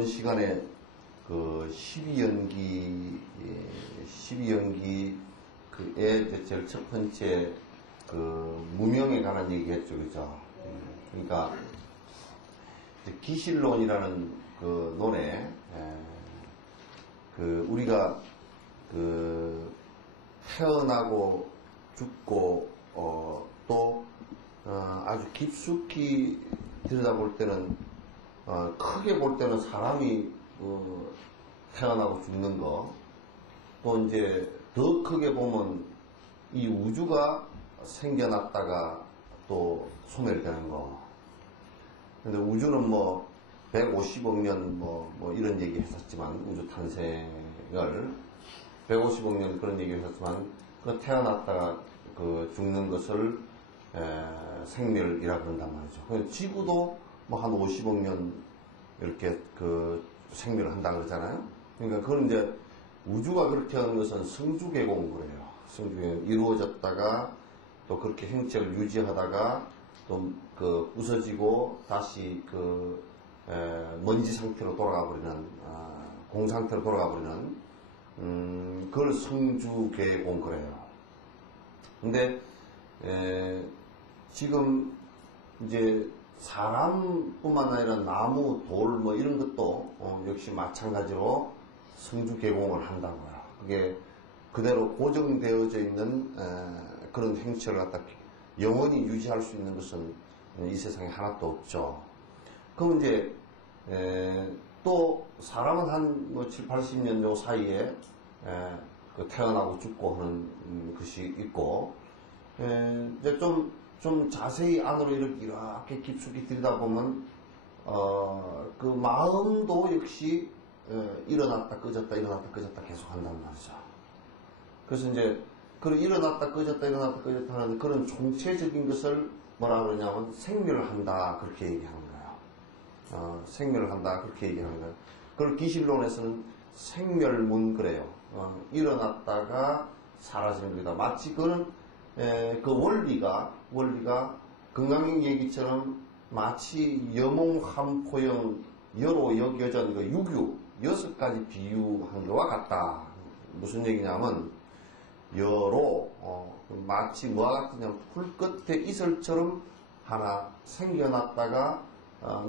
이번 시간에 그 12연기의 제일 첫 번째 그 무명에 관한 얘기했죠, 그죠? 그러니까 기실론이라는 그 논에 그 우리가 그 태어나고 죽고 또 아주 깊숙이 들여다볼 때는 크게 볼 때는 사람이 태어나고 죽는 거, 또 이제 더 크게 보면 이 우주가 생겨났다가 또 소멸되는 거. 근데 우주는 뭐 150억 년 뭐 이런 얘기 했었지만, 우주 탄생을 150억 년 그런 얘기 했었지만, 그 태어났다가 그 죽는 것을 생멸이라 그런단 말이죠. 지구도 뭐 한 50억 년 이렇게 그 생멸을 한다 그러잖아요. 그러니까 그건 이제 우주가 그렇게 하는 것은 성주계공 그래요. 성주계공 이루어졌다가 또 그렇게 형체를 유지하다가 또 그 부서지고 다시 그 먼지 상태로 돌아가 버리는 공 상태로 돌아가 버리는 그걸 성주계공 그래요. 근데 지금 이제 사람뿐만 아니라 나무, 돌 뭐 이런 것도 역시 마찬가지로 성주계공을 한다고요. 그게 그대로 고정되어져 있는 그런 행체를 갖다 영원히 유지할 수 있는 것은 이 세상에 하나도 없죠. 그럼 이제 또 사람은 한 뭐 7, 80년 정도 사이에 그 태어나고 죽고 하는 것이 있고, 이제 좀 자세히 안으로 이렇게 깊숙이 들여다보면 그 마음도 역시 일어났다 꺼졌다 일어났다 꺼졌다 계속 한단 말이죠. 그래서 이제 그런 일어났다 꺼졌다 일어났다 꺼졌다 하는 그런 총체적인 것을 뭐라 그러냐면 생멸을 한다 그렇게 얘기하는 거예요. 생멸을 한다 그렇게 얘기하는 거예요. 그걸 기실론에서는 생멸문 그래요. 일어났다가 사라지는 거다. 마치 그는 그 원리가 건강경 얘기처럼 마치 여몽함포형 여로 역여전 그 유교 6가지 비유한 것과 같다. 무슨 얘기냐면 여로 마치 뭐와 같으냐면 풀끝에 이슬처럼 하나 생겨났다가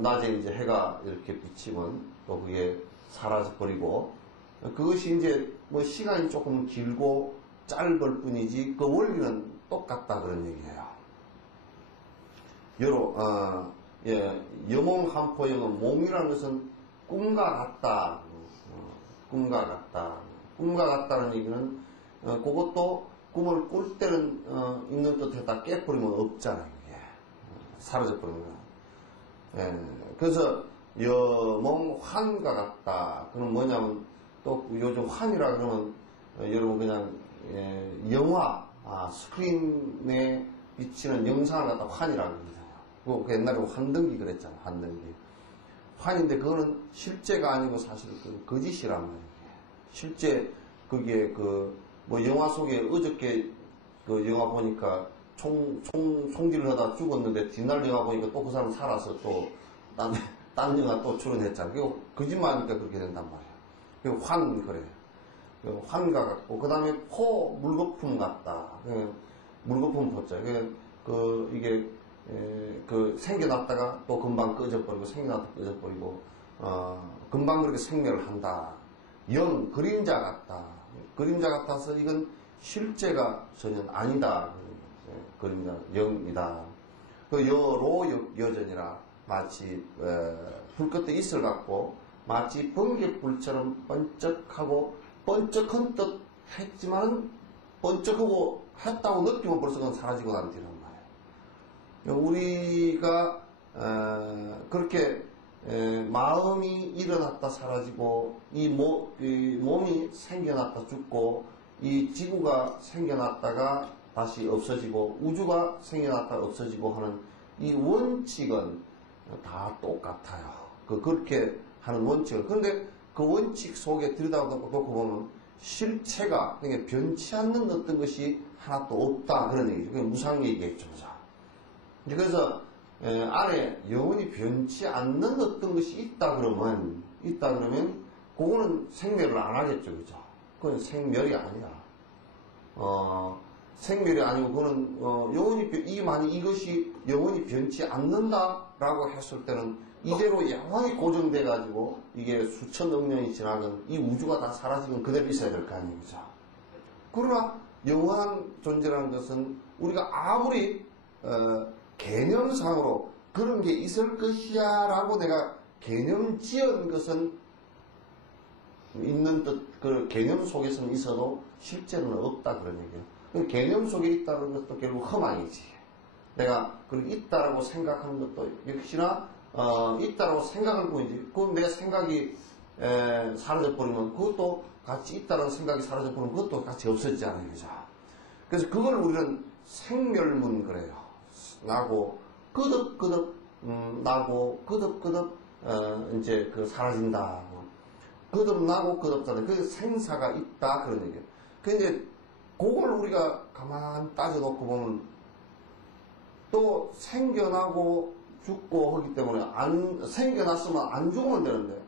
낮에 이제 해가 이렇게 비치면 또 그게 사라져버리고, 그것이 이제 뭐 시간이 조금 길고 짧을 뿐이지 그 원리는 똑같다 그런 얘기예요. 여로 여몽함포형은 몸이라는 것은 꿈과 같다. 꿈과 같다는 얘기는 그것도 꿈을 꿀 때는 있는 듯했다 깨버리면 없잖아요. 이게 사라져버리는 거야. 그래서 여몽환과 같다. 그럼 뭐냐면 또 요즘 환이라 그러면 여러분 그냥 영화 스크린에 비치는 영상을 갖다 환이라고 그러잖아요. 그 옛날에 환등기 그랬잖아요. 환등기. 환인데 그거는 실제가 아니고 사실 그 거짓이란 말이에요. 실제 그게 뭐 영화 속에 어저께 그 영화 보니까 총질을 하다 죽었는데 뒷날 영화 보니까 또 그 사람 살아서 또 딴 영화 또 출연했잖아요. 그거 거짓말하니까 그렇게 된단 말이에요. 그 환 그래요. 환과 같고, 그 다음에 포 물거품 같다. 물거품 포자. 이게 생겨났다가 또 금방 꺼져버리고, 생겨났다가 꺼져버리고, 금방 그렇게 생멸을 한다. 영, 그림자 같다. 그림자 같아서 이건 실제가 전혀 아니다. 그림자, 영이다. 그 여로 여전이라 마치, 불끝에 이슬 같고, 마치 번개불처럼 번쩍하고, 번쩍한 듯 했지만 번쩍하고 했다고 느끼면 벌써 그건 사라지고 난 뒤란 말이에요. 우리가 그렇게 마음이 일어났다 사라지고 이 몸이 생겨났다 죽고 이 지구가 생겨났다가 다시 없어지고 우주가 생겨났다 없어지고 하는 이 원칙은 다 똑같아요. 그렇게 하는 원칙을. 그런데 그 원칙 속에 들여다보고 보면 실체가, 그러니까 변치 않는 어떤 것이 하나도 없다. 그런 얘기죠. 그게 무상 얘기겠죠. 그래서 안에 영원히 변치 않는 어떤 것이 있다 그러면 있다 그러면 그거는 생멸을 안 하겠죠. 그죠? 그건 생멸이 아니야. 생멸이 아니고 그거는 영원히 이것이 영원히 변치 않는다라고 했을 때는 이대로 영원히 고정돼 가지고 이게 수천억 년이 지나면 이 우주가 다 사라지면 그대로 있어야 될 거 아니에요. 그죠? 그러나 영원한 존재라는 것은 우리가 아무리 개념상으로 그런 게 있을 것이야 라고 내가 개념 지은 것은 있는 듯 그 개념 속에서는 있어도 실제로는 없다 그런 얘기예요. 개념 속에 있다는 것도 결국 허망이지. 내가 그 있다라고 생각하는 것도 역시나 있다라고 생각할 뿐이지. 그럼 내 생각이 사라져버리면 그것도 같이 있다라는 생각이 사라져버리면 그것도 같이 없어지잖아요. 그죠? 그래서 그걸 우리는 생멸문 그래요. 나고 끄덕끄덕 나고 끄덕끄덕 이제 그 사라진다. 거듭나고 거듭자는 그 생사가 있다 그런 얘기예요. 그 이제 그걸 우리가 가만 따져놓고 보면 또 생겨나고 죽고 하기 때문에 생겨났으면 안 죽으면 되는데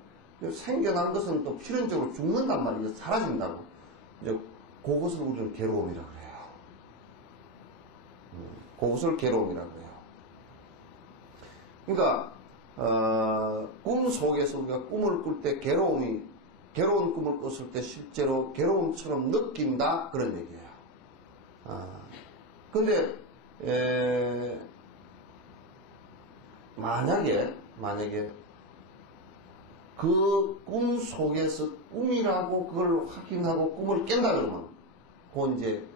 생겨난 것은 또 필연적으로 죽는단 말이에요. 사라진다고. 이제 그것을 우리는 괴로움이라 그래요. 그것을 괴로움이라 그래요. 그러니까 꿈 속에서 우리가 꿈을 꿀 때 괴로운 꿈을 꿨을 때 실제로 괴로움처럼 느낀다 그런 얘기예요. 근데 만약에 그 꿈 속에서 꿈이라고 그걸 확인하고 꿈을 깬다 그러면 그건 이제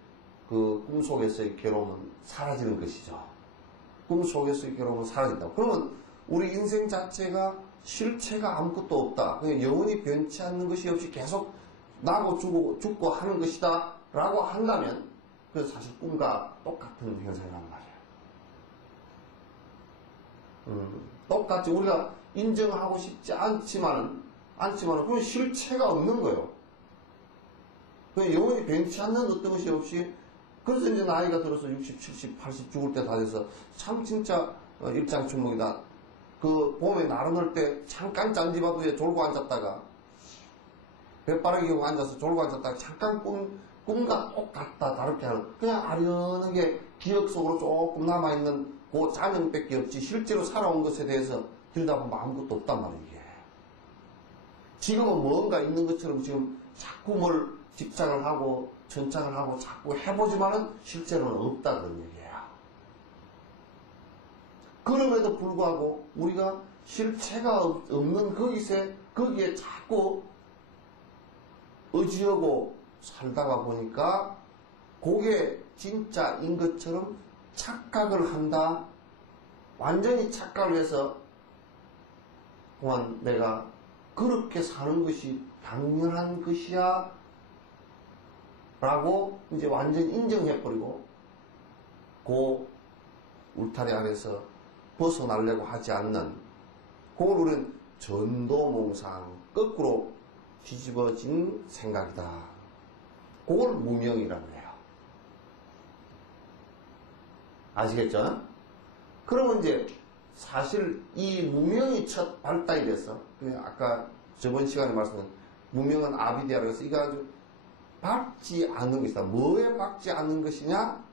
그 꿈 속에서의 괴로움은 사라지는 것이죠. 꿈 속에서의 괴로움은 사라진다. 그러면 우리 인생 자체가 실체가 아무것도 없다. 그냥 영원히 변치 않는 것이 없이 계속 나고 죽고 하는 것이다 라고 한다면 그건 사실 꿈과 똑같은 현상이란 말이에요. 똑같이 우리가 인정하고 싶지 않지만은 그건 실체가 없는 거예요. 그냥 영원히 변치 않는 어떤 것이 없이 그래서 이제 나이가 들어서 60, 70, 80 죽을 때 다 돼서 참 진짜 일장춘몽이다. 그 봄에 나른할 때 잠깐 잔디바두에 졸고 앉았다가 뱃바라기 하고 앉아서 졸고 앉았다가 잠깐 꿈과 똑같다 다르게 하는 그냥 아련하게 기억 속으로 조금 남아있는 그 잔영밖에 없지 실제로 살아온 것에 대해서 들여다보면 아무것도 없단 말이에요. 이게. 지금은 뭔가 있는 것처럼 지금 자꾸 뭘 집착을 하고 전착을 하고 자꾸 해보지만은 실제로는 없다 그런 얘기예요. 그럼에도 불구하고 우리가 실체가 없는 거기에 자꾸 의지하고 살다가 보니까 그게 진짜인 것처럼 착각을 한다. 완전히 착각을 해서 또한 내가 그렇게 사는 것이 당연한 것이야 라고 이제 완전히 인정해버리고 그 울타리 안에서 벗어나려고 하지 않는 그걸 우리는 전도몽상 거꾸로 뒤집어진 생각이다. 그걸 무명이라고 해요. 아시겠죠? 그러면 이제 사실 이 무명이 첫 발달이 돼서 아까 저번 시간에 말씀드린 무명은 아비디아라고 해서 이거 아주 박지 않는 것이다. 뭐에 박지 않는 것이냐?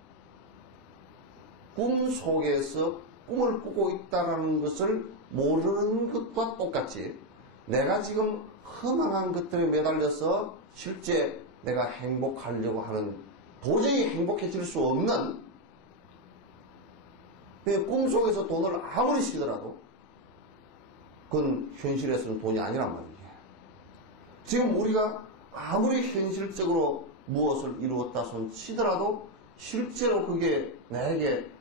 꿈 속에서 꿈을 꾸고 있다는 것을 모르는 것과 똑같이 내가 지금 허망한 것들에 매달려서 실제 내가 행복하려고 하는 도저히 행복해질 수 없는 꿈속에서 돈을 아무리 쓰더라도 그건 현실에서는 돈이 아니란 말이에요. 지금 우리가 아무리 현실적으로 무엇을 이루었다 손 치더라도 실제로 그게 나에게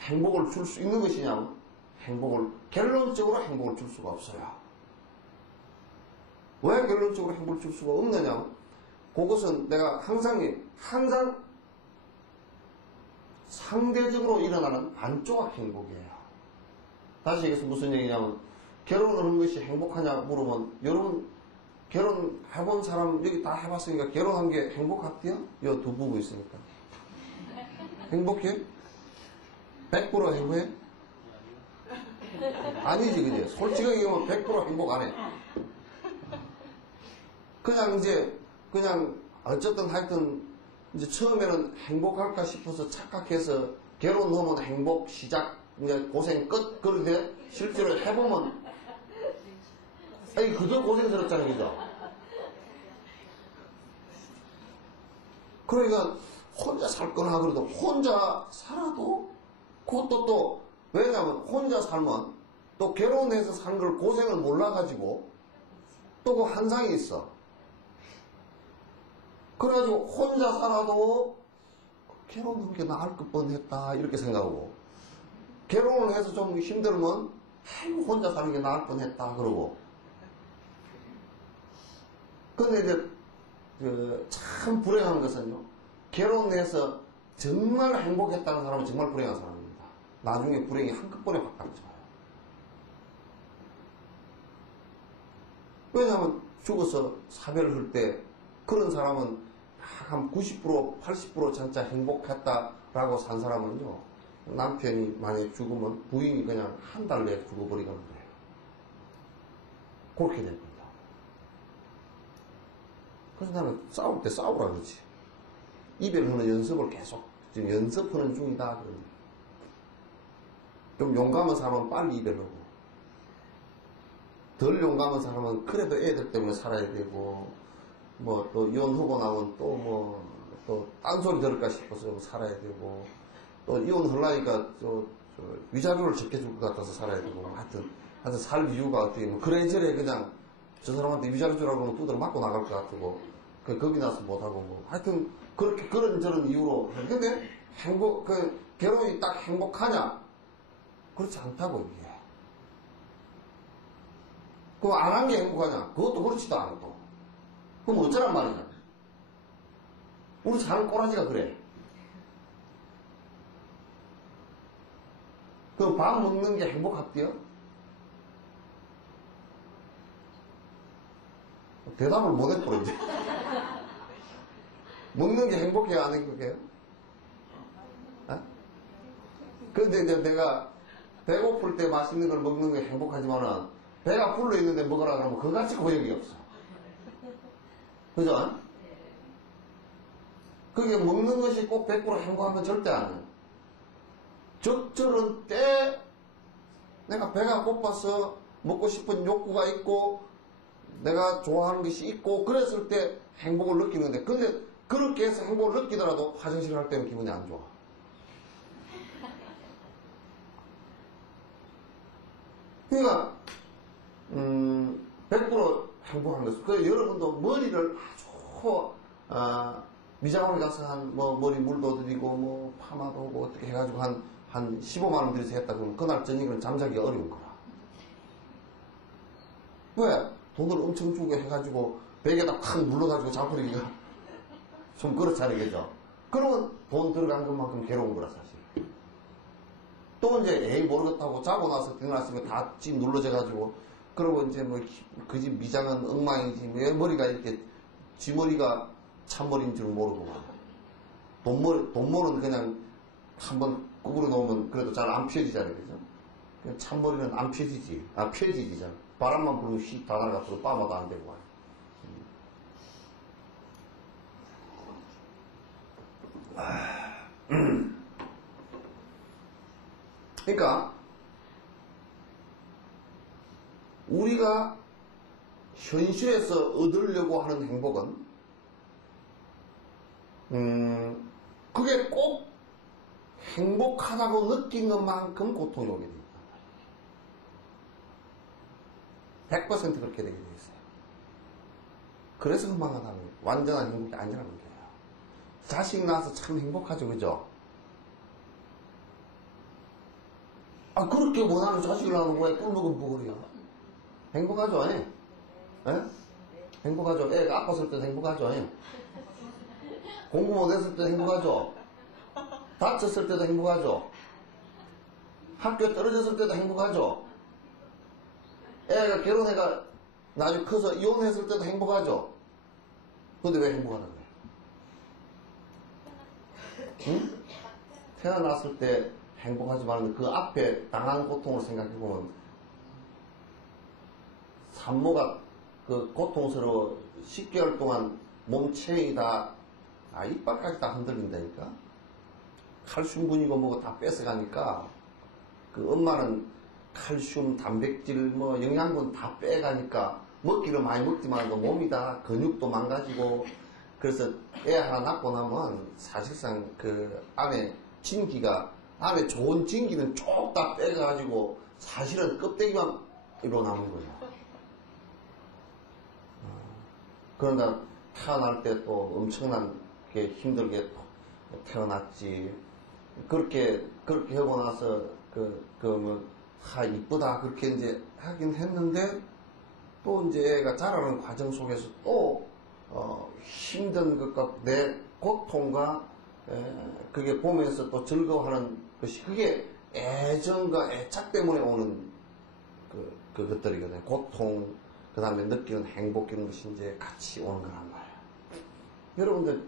행복을 줄 수 있는 것이냐면 결론적으로 행복을 줄 수가 없어요. 왜 결론적으로 행복을 줄 수가 없느냐? 그것은 내가 항상 상대적으로 일어나는 반조각 행복이에요. 다시 얘기해서 무슨 얘기냐면 결혼을 한 것이 행복하냐 물으면 여러분 결혼해본 사람 여기 다 해봤으니까 결혼한 게 행복할게요? 요 두 부부 있으니까 행복해? 100% 행복해? 아니지, 그지? 솔직하게 얘기하면 100% 행복 안 해. 그냥 이제, 그냥, 어쨌든 하여튼, 이제 처음에는 행복할까 싶어서 착각해서 결혼 하면 행복 시작, 이제 고생 끝, 그런데 실제로 해보면, 아니, 그저 고생스럽잖아요, 그죠? 그러니까, 혼자 살 거나 그래도 혼자 살아도 그것도 또 왜냐면 혼자 살면 또 결혼해서 산 걸 고생을 몰라가지고 또 그 한상이 있어. 그래가지고 혼자 살아도 결혼한 게 나을 것 뻔했다 이렇게 생각하고 결혼을 해서 좀 힘들면 아이고 혼자 사는 게 나을 뻔했다 그러고 근데 이제 참 불행한 것은요. 결혼해서 정말 행복했다는 사람은 정말 불행한 사람입니다. 나중에 불행이 한꺼번에 바꿔져요. 왜냐하면 죽어서 사별을 할 때 그런 사람은 한 90%, 80% 진짜 행복했다라고 산 사람은요. 남편이 만약에 죽으면 부인이 그냥 한 달 내에 죽어버리는 거예요. 그렇게 될 겁니다. 그래서 나는 싸울 때 싸우라 그러지. 이별하는 연습을 계속 지금 연습하는 중이다. 그러면. 좀 용감한 사람은 빨리 이별하고 덜 용감한 사람은 그래도 애들 때문에 살아야 되고 뭐 또 이혼하고 나면 또 뭐 또 딴소리 들을까 싶어서 살아야 되고 또 이혼하려니까 저 위자료를 적게 줄 것 같아서 살아야 되고 하여튼 살 이유가 어떻게 뭐 그래저래 그냥 저 사람한테 위자료 주라고 하면 두드려 맞고 나갈 것 같고 거기 나서 못하고 뭐 하여튼 그렇게 그런저런 이유로 근데 결혼이 딱 행복하냐? 그렇지 않다고 이게. 그럼 안 한 게 행복하냐? 그것도 그렇지도 않고. 그럼 어쩌란 말이냐? 우리 사는 꼬라지가 그래. 그럼 밥 먹는 게 행복할게요? 대답을 못했고 이제. 먹는 게 행복해야 안 행복해요? 어? 근데 이제 내가 배고플 때 맛있는 걸 먹는 게 행복하지만은 배가 불러 있는데 먹으라 그러면 그같이 고역이 없어. 그죠? 그게 먹는 것이 꼭 100% 행복한 건 절대 아니에요. 적절한 때 내가 배가 고파서 먹고 싶은 욕구가 있고 내가 좋아하는 것이 있고 그랬을 때 행복을 느끼는데 근데 그렇게 해서 행복을 느끼더라도 화장실 갈 때는 기분이 안 좋아. 그러니까 100% 행복한 것은 그래서 여러분도 머리를 아주 미장원에 가서 머리 물도 드리고 뭐 파마도 하고 어떻게 해가지고 한 15만 원 들여서 했다 그러면 그날 저녁에는 잠자기가 어려운 거라. 왜? 돈을 엄청 주고 해가지고 베개에다 콱 눌러가지고 잠버리기가 좀 그렇잖아요, 그죠? 그러면 돈 들어간 것만큼 괴로운 거라 사실. 또 이제 에이 모르겠다고 자고 나서 일어났으면 다 찌 눌러져가지고 그러고 이제 뭐 그 집 미장은 엉망이지 왜 머리가 이렇게 지 머리가 참머리인 줄 모르고 돈머리는 그냥 한번 구부려 놓으면 그래도 잘 안 펴지잖아요, 그죠? 참머리는 안 펴지지, 펴지지 잘. 바람만 불면 휙 다 날아가서 빠마도 안 되고. 그러니까 우리가 현실에서 얻으려고 하는 행복은 그게 꼭 행복하다고 느낀 것만큼 고통이 오게 됩니다. 100% 그렇게 되게 되어 있어요. 그래서 흥망하다는 거예요. 완전한 행복이 아니라는 거예요. 자식 낳아서 참 행복하죠, 그죠? 그렇게 원하는 자식을 낳는 거에 꿀먹은 뭐그래요? 행복하죠, 예? 예? 행복하죠. 애가 아팠을 때도 행복하죠, 예? 공부 못했을 때도 행복하죠. 다쳤을 때도 행복하죠. 학교 떨어졌을 때도 행복하죠. 애가 결혼해가 나중에 커서 이혼했을 때도 행복하죠. 근데 왜 행복하는 거예요? 응? 태어났을 때 행복하지만 그 앞에 당한 고통을 생각해보면 산모가 그 고통스러워 10개월 동안 몸체이 다 이빨까지 다 흔들린다니까. 칼슘분이고 뭐고 다 뺏어가니까 그 엄마는 칼슘, 단백질, 뭐 영양분 다 빼가니까 먹기를 많이 먹지만 몸이 다 근육도 망가지고 그래서 애 하나 낳고 나면 사실상 그 안에 진기가 안에 좋은 진기는 쭉 다 빼가지고 사실은 껍데기만 이로 남은 거예요. 그러나 태어날 때 또 엄청나게 힘들게 태어났지. 그렇게 하고 나서 이쁘다 그렇게 이제 하긴 했는데 또 이제 애가 자라는 과정 속에서 또 힘든 것과 내 고통과 그게 보면서 또 즐거워하는 것이 그게 애정과 애착 때문에 오는 그것들이거든요. 고통, 그 다음에 느끼는 행복 이런 것이 이제 같이 오는 거란 말이에요. 여러분들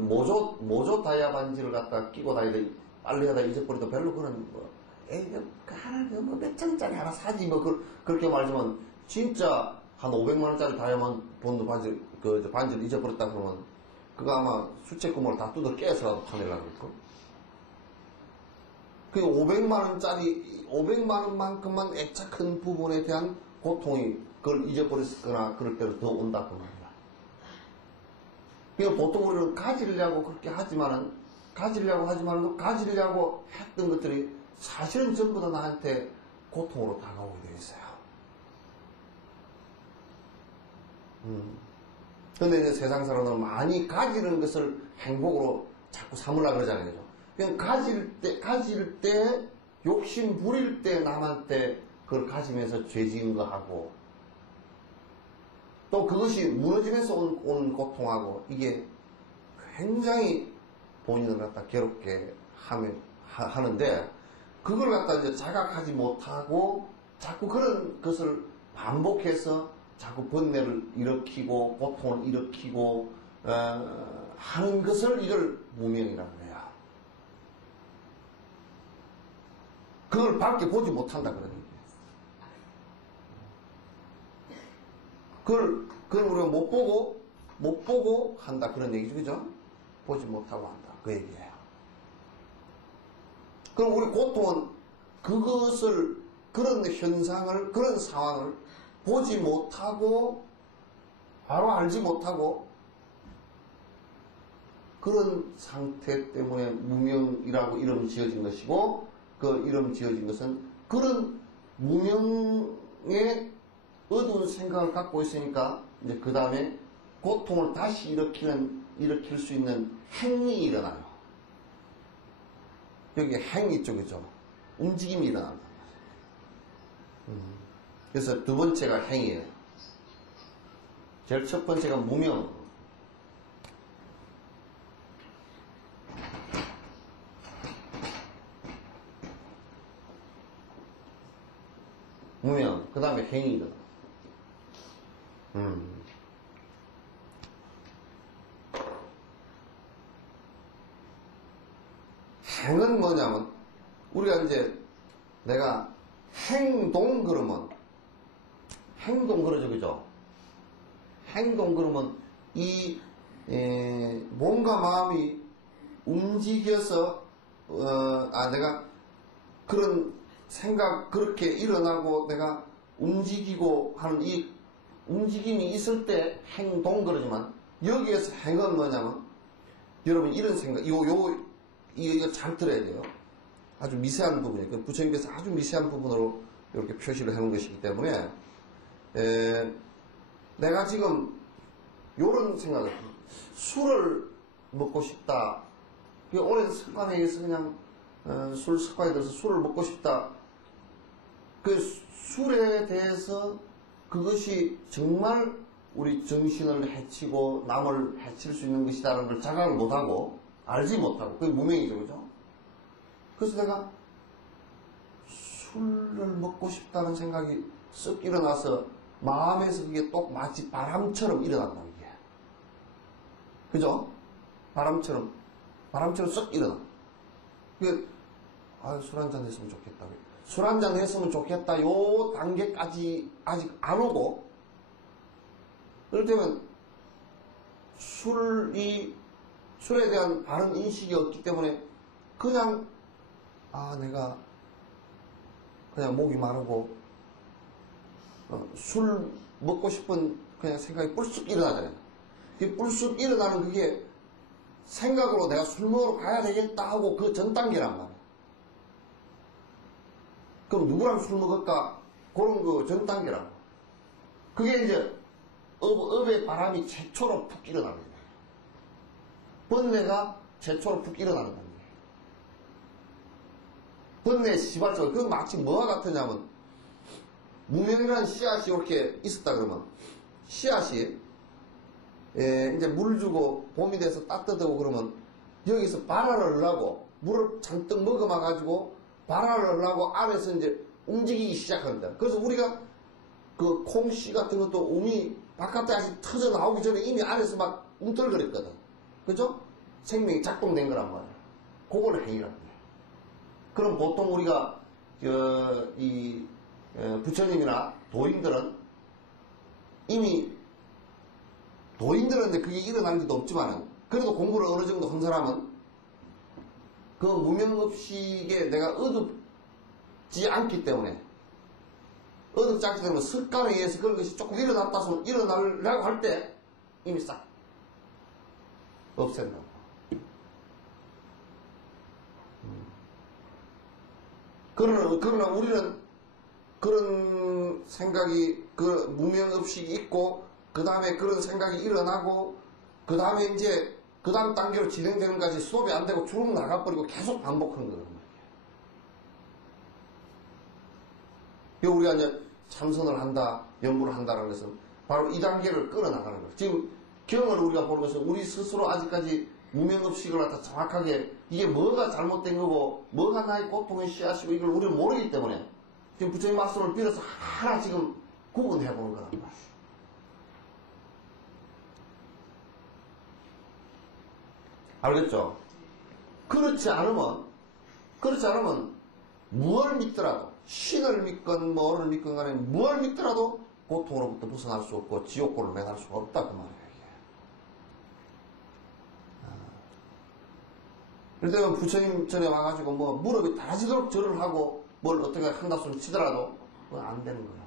모조 다이아 반지를 갖다 끼고 다니다 빨래하다 잊어버려도 별로 그런 몇 장짜리 하나 사지 그렇게 말하지만 진짜 한 500만원짜리 다이아몬드 반지를 잊어버렸다 그러면 그거 아마 수채구멍을 다 뜯어 깨서라도 파내려고 그럴걸. 그 500만원만큼만 애착한 부분에 대한 고통이 그걸 잊어버렸거나 그럴 때로 더 온다 그 말이야. 그러니까 보통 우리는 가지려고 그렇게 하지만은 가지려고 했던 것들이 사실은 전부 다 나한테 고통으로 다가오게 되어 있어요. 근데 이제 세상 사람들은 많이 가지는 것을 행복으로 자꾸 삼으려고 그러잖아요. 그냥 가질 때, 욕심 부릴 때 남한테 그걸 가지면서 죄 지은 거 하고, 또 그것이 무너지면서 온 고통하고, 이게 굉장히 본인을 갖다 괴롭게 하는데, 그걸 갖다 이제 자각하지 못하고, 자꾸 그런 것을 반복해서 자꾸 번뇌를 일으키고, 고통을 일으키고, 하는 것을 이걸 무명이라고 해요. 그걸 밖에 보지 못한다 그러는 거예요. 그걸 우리가 못 보고 한다 그런 얘기죠. 그죠? 보지 못하고 한다. 그 얘기예요. 그럼 우리 고통은 그런 현상을, 그런 상황을 보지 못하고, 바로 알지 못하고, 그런 상태 때문에 무명이라고 이름 지어진 것이고, 그 이름 지어진 것은 그런 무명의 어두운 생각을 갖고 있으니까, 이제 그 다음에 고통을 다시 일으킬 수 있는 행위 일어나요. 여기 행위 쪽이죠. 움직임이 일어난다. 그래서 두 번째가 행위예요. 제일 첫 번째가 무명. 무명. 그 다음에 행위거든. 행은 뭐냐면, 우리가 이제 내가 행동 그러면, 행동 그러죠, 그죠? 행동 그러면, 몸과 마음이 움직여서, 내가 그런 생각, 그렇게 일어나고 내가 움직이고 하는 이 움직임이 있을 때 행동 그러지만, 여기에서 행은 뭐냐면, 여러분 이런 생각, 이거 잘 들어야 돼요. 아주 미세한 부분이에요. 부처님께서 아주 미세한 부분으로 이렇게 표시를 해놓은 것이기 때문에, 내가 지금 요런 생각을, 술을 먹고 싶다. 오랜 습관에 의해서 그냥, 술 습관에 들어서 술을 먹고 싶다. 그 술에 대해서 그것이 정말 우리 정신을 해치고 남을 해칠 수 있는 것이다라는 걸 자각을 못하고, 알지 못하고, 그게 무명이죠, 그죠? 그래서 내가 술을 먹고 싶다는 생각이 쓱 일어나서 마음에서 그게 또 마치 바람처럼 일어난다, 이게. 그죠? 바람처럼 쓱 일어나. 아, 술 한잔 했으면 좋겠다. 술 한잔 했으면 좋겠다. 요 단계까지 아직 안 오고, 그렇다면 술에 대한 바른 인식이 없기 때문에 그냥, 아, 내가 그냥 목이 마르고, 술 먹고 싶은 그냥 생각이 뿔쑥 일어나잖아요. 그 뿔쑥 일어나는 그게 생각으로 내가 술 먹으러 가야 되겠다 하고 그 전 단계란 말이에요. 그럼 누구랑 술 먹을까? 그런 그 전 단계라고. 그게 이제 업의 바람이 최초로 푹 일어나는 거예요. 번뇌가 최초로 푹 일어나는 거예요. 번뇌의 시발적, 그건 마치 뭐와 같으냐면, 무명이라는 씨앗이 이렇게 있었다 그러면, 씨앗이, 이제 물 주고 봄이 돼서 따뜻하고 그러면, 여기서 발화를 하려고, 물을 잔뜩 먹어놔가지고, 발화를 하려고 안에서 이제 움직이기 시작한다. 그래서 우리가 그 콩씨 같은 것도 몸이 바깥에 아직 터져 나오기 전에 이미 안에서 막 움틀거렸거든. 그죠? 생명이 작동된 거란 말이야. 그걸 행위란 말이야. 그럼 보통 우리가, 부처님이나 도인들은 이미, 도인들은 그게 일어난 게도 없지만은, 그래도 공부를 어느 정도 한 사람은 그 무명업식에 내가 얻지 않기 때문에, 얻지 않기 때문에 습관에 의해서 그런 것이 조금 일어나려고 할 때 이미 싹 없앤다고. 그러나 우리는 그런 생각이, 그 무명업식이 있고, 그 다음에 그런 생각이 일어나고, 그 다음에 이제, 그 다음 단계로 진행되는 까지 수업이 안 되고 주름 나가버리고 계속 반복하는 거란 말이에요. 우리가 이제 참선을 한다, 연구를 한다는 것은 바로 이 단계를 끌어나가는 거예요. 지금 경을 우리가 보는 것은 우리 스스로 아직까지 무명업식을 갖다 정확하게 이게 뭐가 잘못된 거고 뭐가 나의 고통의 씨앗이고 이걸 우리는 모르기 때문에 지금 부처님 말씀을 빌어서 하나 지금 구분해보는 거란 말이에요. 알겠죠? 그렇지 않으면 무엇을 믿더라도 신을 믿건 뭐를 믿건 간에 무엇을 믿더라도 고통으로부터 벗어날 수 없고 지옥고를 면할 수가 없다 그 말이에요. 그럴 때는 부처님 전에 와가지고 뭐 무릎이 달아지도록 절을 하고 뭘 어떻게 한다 소리 치더라도 그건 안 되는 거예요.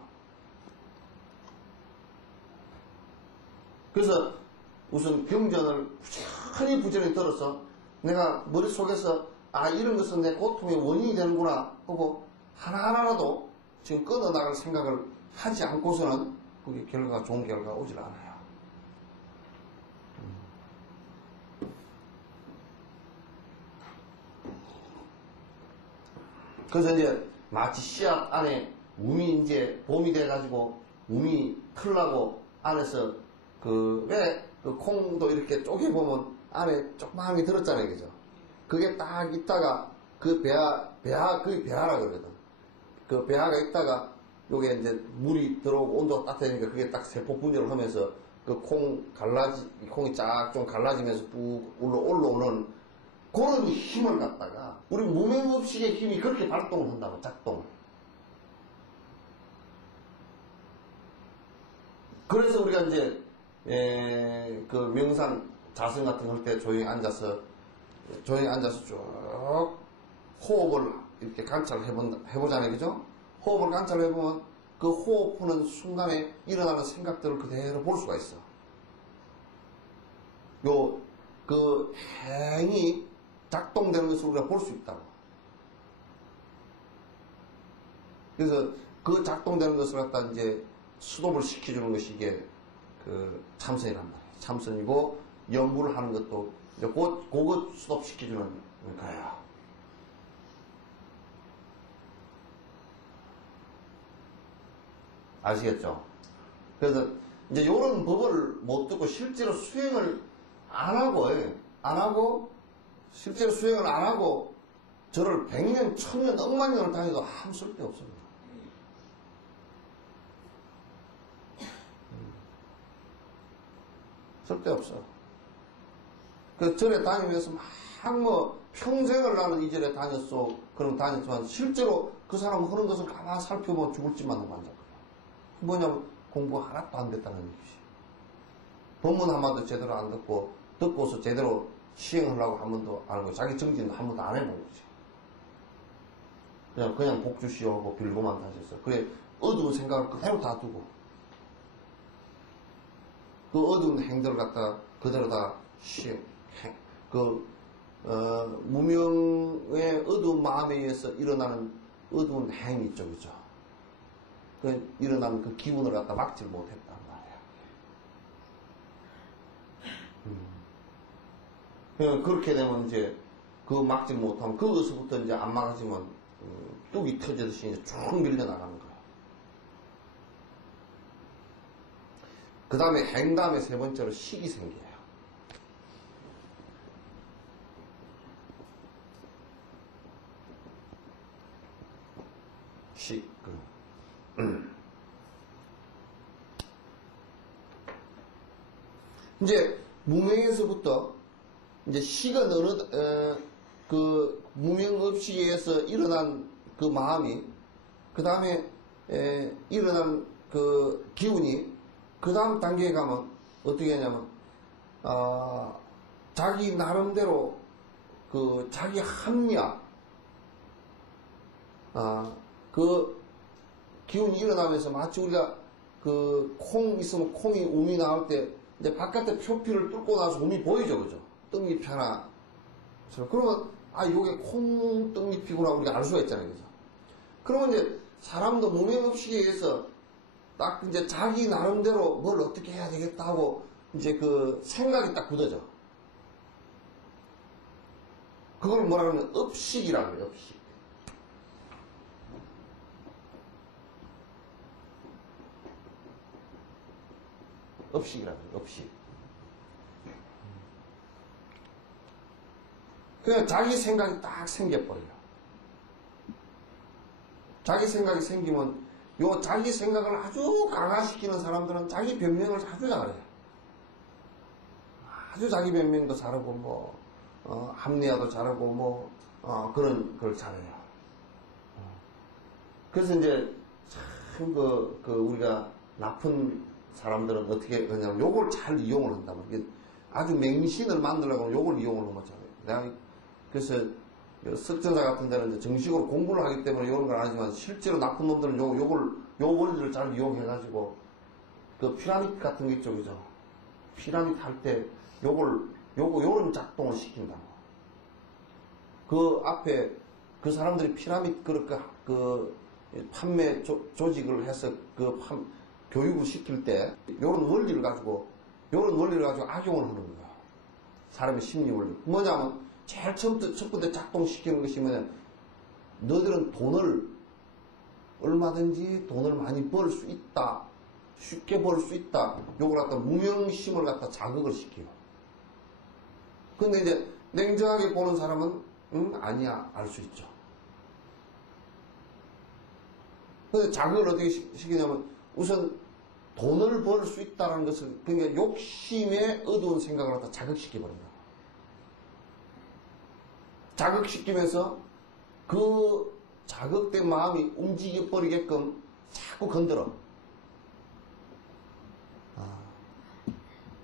그래서 우선 경전을 부지런히 들어서 내가 머릿속에서 아 이런 것은 내 고통의 원인이 되는구나 하고 하나하나라도 지금 끊어나갈 생각을 하지 않고서는 그게 좋은 결과가 오질 않아요. 그래서 이제 마치 씨앗 안에 움이 이제 봄이 돼가지고 움이 틀라고 안에서 왜 그 콩도 이렇게 쪼개보면 안에 조그마한 게 들었잖아요. 그죠? 그게 딱 있다가 그게 배아라 그러거든. 그 배아가 있다가 요게 이제 물이 들어오고 온도가 따뜻하니까 그게 딱 세포 분열을 하면서 그 콩이 쫙 좀 갈라지면서 쭉 올라오는 그런 힘을 갖다가 우리 무명업식의 힘이 그렇게 발동을 한다고 작동을. 그래서 우리가 이제 그 명상 자세 같은 거 할 때 조용히 앉아서 쭉 호흡을 이렇게 관찰해보잖아요. 그죠? 호흡을 관찰해보면 그 호흡하는 순간에 일어나는 생각들을 그대로 볼 수가 있어. 그 행이 작동되는 것을 우리가 볼 수 있다고. 그래서 그 작동되는 것을 갖다 이제 수도를 시켜주는 것이 이게 그 참선이란 말이에요. 참선이고 연구를 하는 것도 이제 그것 수도시켜주는 거예요. 아시겠죠? 그래서 이제 이런 법을 못 듣고 실제로 수행을 안 하고 실제로 수행을 안 하고 저를 100년, 1000년, 억만 년을 다녀도 아무 쓸데 없습니다. 쓸데 없어. 그 절에 다니면서 막 뭐 평생을 나는 이 절에 다녔어. 그럼 다녔지만 실제로 그 사람은 하는 것을 가만히 살펴보면 죽을지만 하고 앉았거든. 뭐냐면 공부 하나도 안 됐다는 얘기지. 법문 한마디도 제대로 안 듣고 듣고서 제대로 시행하려고 한 번도 안 하고 자기 정진은 한 번도 안 해본 거지. 그냥 복주시오 하고 빌고만 다녔어. 그래 어두운 생각을 그대로 다 두고 그 어두운 행들을 갖다 그대로 다 시행 무명의 어두운 마음에 의해서 일어나는 어두운 행위 있죠, 그죠? 그 일어나는 그 기운을 갖다 막지 못했단 말이야. 그렇게 되면 이제 그 막지 못하면 그것부터 이제 안 막아지면 뚝이 터지듯이 이제 쭉 밀려나가는 거야. 그 다음에 행 다음에 세 번째로 식이 생겨요. 식. 이제 무명에서부터 이제 식은 그 무명업식에서 일어난 그 마음이 그 다음에 일어난 그 기운이 그 다음 단계에 가면 어떻게 하냐면 자기 나름대로 그 자기 합리화 그 기운이 일어나면서 마치 우리가 그 콩 있으면 콩이 um이 나올 때 이제 바깥에 표피를 뚫고 나서 um이 보이죠, 그죠? 떡잎 하나. 그러면 요게 콩 떡잎이구나 우리가 알 수가 있잖아요, 그죠? 그러면 이제 사람도 무명업식에 의해서 딱 이제 자기 나름대로 뭘 어떻게 해야 되겠다 하고 이제 그 생각이 딱 굳어져. 그걸 뭐라 그러면 업식이라고 해요, 업식. 업식이라고 해요, 업식. 그냥 자기 생각이 딱 생겨버려요. 자기 생각이 생기면 요 자기 생각을 아주 강화시키는 사람들은 자기 변명을 아주 잘해요. 아주 자기 변명도 잘하고 뭐 합리화도 잘하고 그런 걸 잘해요. 그래서 이제 참 우리가 나쁜 사람들은 어떻게 하냐면 요걸 잘 이용을 한다면 아주 맹신을 만들려고 요걸 이용을 하면 잘해요. 그래서 석전사 같은 데는 이제 정식으로 공부를 하기 때문에 이런 걸 안 하지만 실제로 나쁜 놈들은 요 원리를 잘 이용해가지고 그 피라미드 같은 거 있죠, 그죠? 피라미드 할 때 요런 작동을 시킨다고. 그 앞에 그 사람들이 피라미드 그 판매 조직을 해서 교육을 시킬 때 요런 원리를 가지고 악용을 하는 거야. 사람의 심리 원리. 뭐냐면 제일 첫 번째 작동시키는 것이 뭐냐면 너희들은 얼마든지 돈을 많이 벌 수 있다. 쉽게 벌 수 있다. 요걸 갖다 무명심을 갖다 자극을 시켜요. 근데 이제 냉정하게 보는 사람은 아니야 알 수 있죠. 근데 자극을 어떻게 시키냐면 우선 돈을 벌 수 있다는 것을 그러니까 욕심의 어두운 생각을 갖다 자극시켜버린다. 자극시키면서 그 자극된 마음이 움직여버리게끔 자꾸 건드려.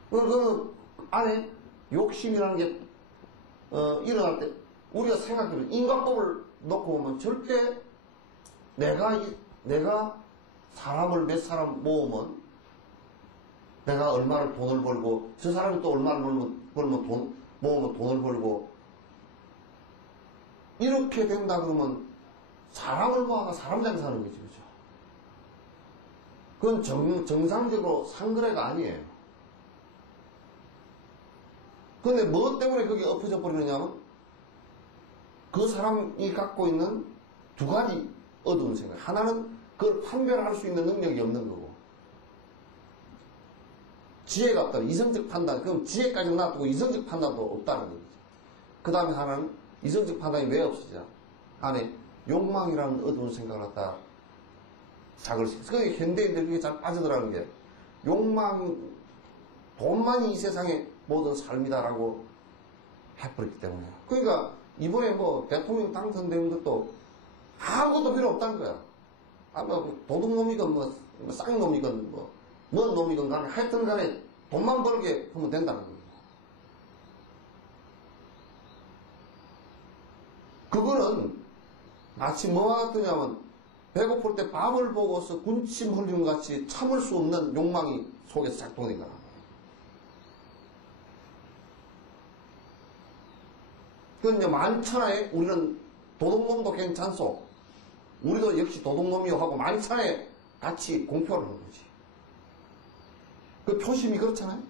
그 안에 욕심이라는 게 일어날 때 우리가 생각해보면 인과법을 놓고 보면 절대 내가 사람을 몇 사람 모으면 내가 얼마를 돈을 벌고 저 사람이 또 얼마를 모으면 돈을 벌고 이렇게 된다 그러면 사람을 모아가 사람 장사하는 거지, 그죠? 그건 정상적으로 상거래가 아니에요. 근데 뭐 때문에 그게 엎어져 버리느냐면 그 사람이 갖고 있는 두 가지 어두운 생각. 하나는 그걸 판별할 수 있는 능력이 없는 거고 지혜가 없다. 이성적 판단. 그럼 지혜까지 놔두고 이성적 판단도 없다는 거죠. 그 다음에 하나는 이성적 판단이 왜 없으냐? 안에 욕망이라는 어두운 생각을 갖다 자극시켜. 그게 현대인들 그게 잘 빠져들어가는 게 욕망, 돈만이 이 세상의 모든 삶이다라고 해버렸기 때문에. 그러니까 이번에 뭐 대통령 당선된 것도 아무것도 필요 없다는 거야. 뭐 도둑놈이건 뭐 쌍놈이건 뭔 놈이건 간에 하여튼 간에 돈만 벌게 하면 된다는 거예요. 그거는 마치 뭐와 같으냐면 배고플 때 밥을 보고서 군침 흘리는 것 같이 참을 수 없는 욕망이 속에서 작동된 거야. 그건 이제 많잖아요. 우리는 도둑놈도 괜찮소. 우리도 역시 도둑놈이요 하고 만찬에 같이 공표를 하는 거지. 그 표심이 그렇잖아요.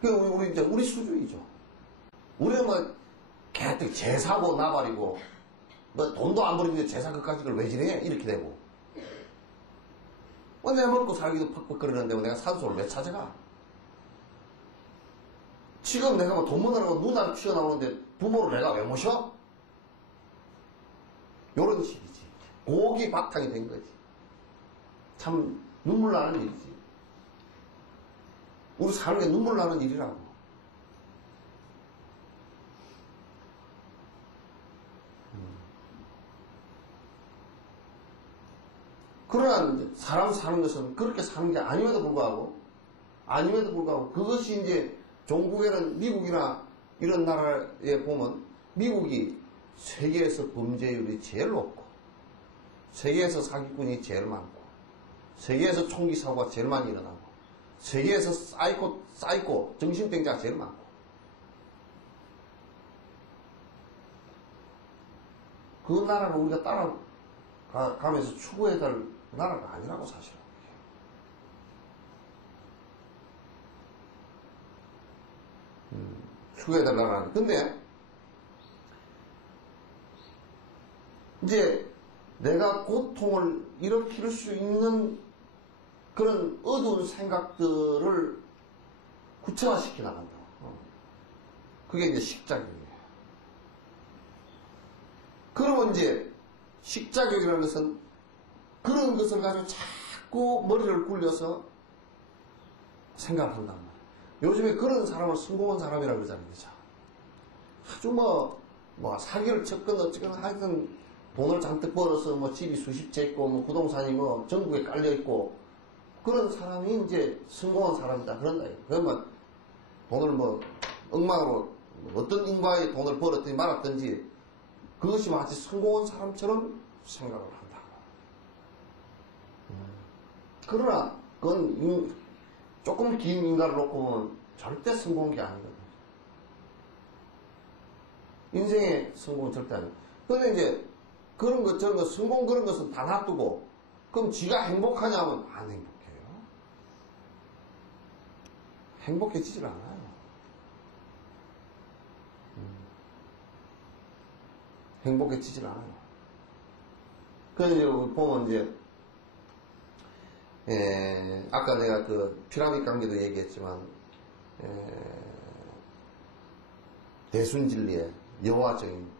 그 우리 수준이죠. 우리는 뭐 개떡 제사고 나발이고 뭐 돈도 안 버리는데 제사 그까지 걸 왜 지내? 이렇게 되고. 내가 먹고 살기도 퍽퍽거리는데 내가 산소를 왜 찾아가? 지금 내가 뭐 돈 버느라고 누나를 튀어나오는데 부모를 내가 왜 모셔? 요런 식이지. 고기 바탕이 된 거지. 참 눈물 나는 일이지. 우리 사는 게 눈물 나는 일이라고. 그러나 사람 사는 것은 그렇게 사는 게 아님에도 불구하고 그것이 이제 종국에는 미국이나 이런 나라에 보면 미국이 세계에서 범죄율이 제일 높고 세계에서 사기꾼이 제일 많고 세계에서 총기 사고가 제일 많이 일어나고 세계에서 사이코 정신병자가 제일 많고 그 나라를 우리가 따라가면서 추구해야 될 나라가 아니라고 사실은. 추구해야 될 나라는. 근데 이제 내가 고통을 일으킬 수 있는 그런 어두운 생각들을 구체화시켜 나간다. 그게 이제 식자격이에요. 그러면 이제 식자격이라는 것은 그런 것을 가지고 자꾸 머리를 굴려서 생각을 한단 말이에요. 요즘에 그런 사람을 성공한 사람이라고 그러잖아요. 그죠? 아주 사기를 쳤건 어쨌건 하여튼 돈을 잔뜩 벌어서 집이 수십 채 있고 부동산이 전국에 깔려있고 그런 사람이 이제 성공한 사람이다. 그런다. 그러면 돈을 억만으로 어떤 인과에 돈을 벌었든지 말았든지 그것이 마치 성공한 사람처럼 생각을 한다. 그러나 그건 조금 긴 인간을 놓고 보면 절대 성공한 게 아니거든. 인생의 성공은 절대 아니고. 근데 이제 그런 것, 저런 것, 성공 그런 것은 다 놔두고 그럼 지가 행복하냐면 안 행복해요. 행복해지질 않아요. 행복해지질 않아요. 그래서 이제 보면 이제 아까 내가 그 피라미드 관계도 얘기했지만 대순진리의 여화적인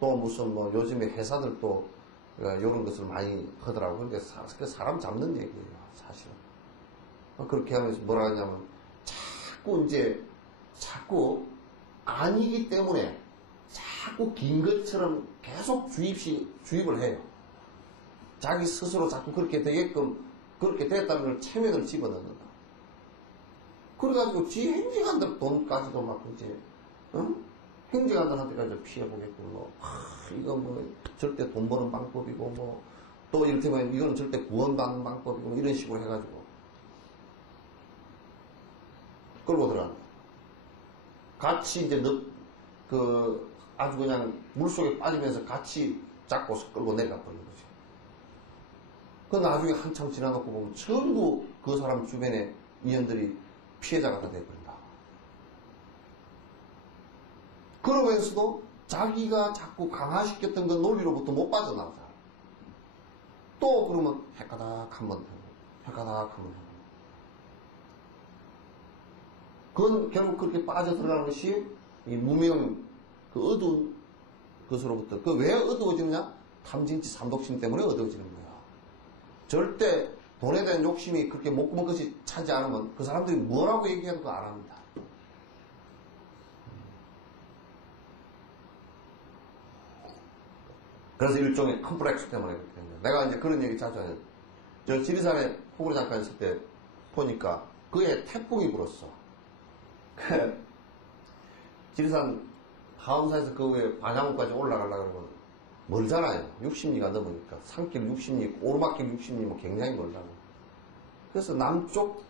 또 무슨 요즘에 회사들도 이런 것을 많이 하더라고요. 근데 사람 잡는 얘기예요, 사실은. 그렇게 하면서 뭐라 하냐면 자꾸 아니기 때문에 자꾸 긴 것처럼 계속 주입을 해요. 자기 스스로 자꾸 그렇게 되게끔 그렇게 됐다는 걸 체면을 집어넣는다. 그래가지고 지 행정관들 돈까지도 막 이제 행정관들한테까지 피해보겠고 이거 절대 돈 버는 방법이고 또 이를테면 이건 절대 구원받는 방법이고 이런 식으로 해가지고 끌고 들어간다. 같이 이제 아주 그냥 물속에 빠지면서 같이 잡고 끌고 내려가 버리는 거죠. 그 나중에 한참 지나놓고 보면 전부 그 사람 주변에 인연들이 피해자가 다 돼버린다. 그러면서도 자기가 자꾸 강화시켰던 그 논리로부터 못 빠져나오잖아. 또 그러면 헷가닥 한번 그건 결국 그렇게 빠져들어가는 것이 이 무명, 그 어두운 것으로부터. 그 왜 어두워지느냐? 탐진치 삼독심 때문에 어두워지는 거야. 절대 돈에 대한 욕심이 그렇게 목구멍 끝이 차지 않으면 그 사람들이 뭐라고 얘기해도 그거 안 합니다. 그래서 일종의 컴플렉스 때문에 그렇게 됩니다. 내가 이제 그런 얘기 자주 해요. 저 지리산에 호구로 잠깐 있을 때 보니까 그에 태풍이 불었어. 지리산 하원사에서 그 위에 반야문까지 올라가려고 그러면 멀잖아요. 60리가 넘으니까. 산길 60리, 오르막길 60리면 굉장히 멀다고. 그래서 남쪽,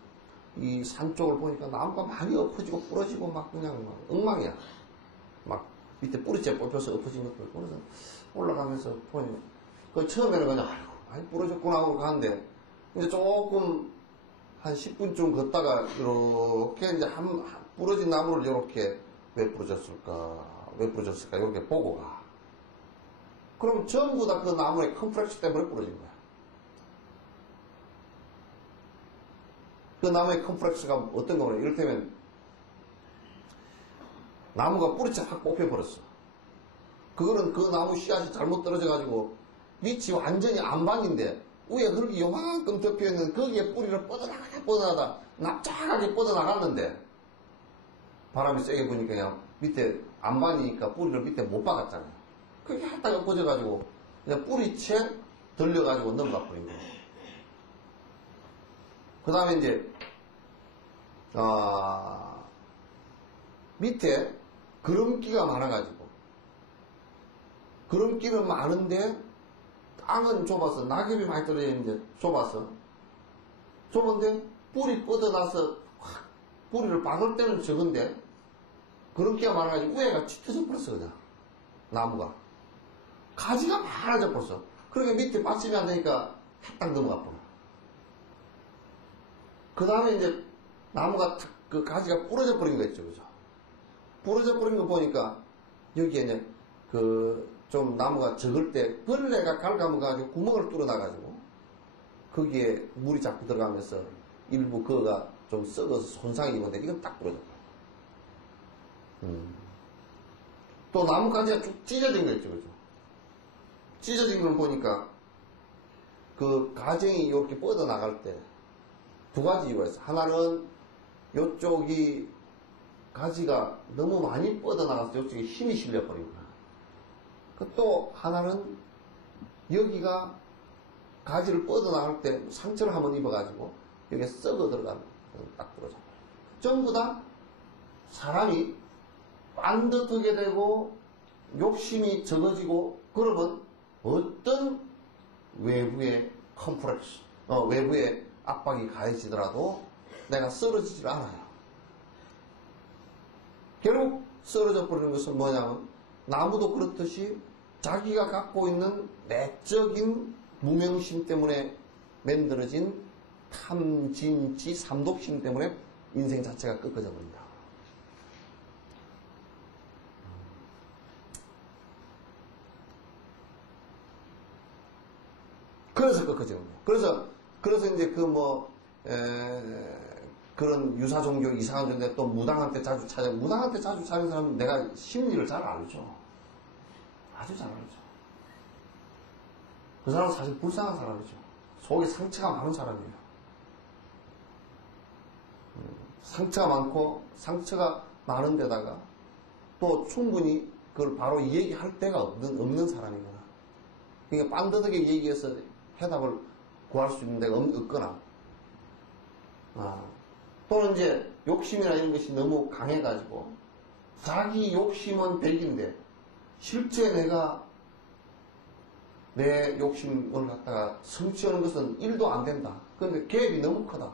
이 산 쪽을 보니까 나무가 많이 엎어지고 부러지고 막 그냥 막 엉망이야. 막 밑에 뿌리째 뽑혀서 엎어진 것들. 그래서 올라가면서 보니, 그 처음에는 그냥, 아이고, 많이 부러졌구나 하고 가는데, 이제 조금 한 10분쯤 걷다가 이렇게 이제 부러진 나무를 이렇게 왜 부러졌을까, 이렇게 보고 가. 그럼 전부 다 그 나무의 컴플렉스 때문에 부러진 거야. 그 나무의 컴플렉스가 어떤 거냐. 이를테면, 나무가 뿌리채 확 뽑혀버렸어. 그거는 그 나무 씨앗이 잘못 떨어져가지고, 밑이 완전히 안방인데, 위에 흙이 요만큼 덮여있는 거기에 뿌리를 뻗어나가다, 납작하게 뻗어나갔는데, 바람이 세게 부니까 그냥 밑에 안반이니까 뿌리를 밑에 못 박았잖아요. 그게 하다가 엎어져가지고 그냥 뿌리채 들려가지고 넘어가 버린 거예요. 그 다음에 이제 밑에 그름기가 많아가지고 그름기는 많은데 땅은 좁아서 낙엽이 많이 떨어져 있는데 좁아서 좁은데 뿌리 뻗어나서 확 뿌리를 박을 때는 적은데 그름기가 많아가지고 위에가 짙어져 버렸어 그냥 나무가 가지가 많아져 버렸어. 그러니까 밑에 받침이 안 되니까 탁 넘어가 버려. 그 다음에 이제 나무가 그 가지가 부러져 버린 거 있죠, 그죠? 부러져 버린 거 보니까 여기에 이제 좀 나무가 적을 때 벌레가 갉아먹어가지고 구멍을 뚫어놔가지고 거기에 물이 자꾸 들어가면서 일부 그거가 좀 썩어서 손상이 입었는데 이건 딱 부러져. 또 나무가지가 쭉 찢어진 거 있죠, 그죠? 찢어진 걸 보니까 그 가정이 이렇게 뻗어나갈 때 두 가지 이유가 있어. 하나는 이쪽이 가지가 너무 많이 뻗어나가서 이쪽에 힘이 실려버린 거야. 또 하나는 여기가 가지를 뻗어나갈 때 상처를 한번 입어가지고 여기에 썩어 들어가면 딱 부러져. 전부 다 사람이 빤듯하게 되고 욕심이 적어지고 그러면 어떤 외부의 컴플렉스, 외부의 압박이 가해지더라도 내가 쓰러지질 않아요. 결국 쓰러져 버리는 것은 뭐냐면 나무도 그렇듯이 자기가 갖고 있는 내적인 무명심 때문에 만들어진 탐진치 삼독심 때문에 인생 자체가 꺾어져 버린다. 그래서 꺾어지는 거예요. 그래서 이제 그런 유사 종교, 이상한 종교, 또 무당한테 자주 무당한테 자주 찾은 사람은 내가 심리를 잘 알죠. 아주 잘 알죠. 그 사람은 사실 불쌍한 사람이죠. 속에 상처가 많은 사람이에요. 상처가 많고, 상처가 많은 데다가, 또 충분히 그걸 바로 얘기할 데가 없는 사람이구나. 그러니까 빤듯하게 얘기해서 해답을 구할 수 있는 데가 없거나, 또는 이제 욕심이나 이런 것이 너무 강해가지고, 자기 욕심은 100인데, 실제 내가 내 욕심을 갖다가 성취하는 것은 1도 안 된다. 그런데 계획이 너무 크다.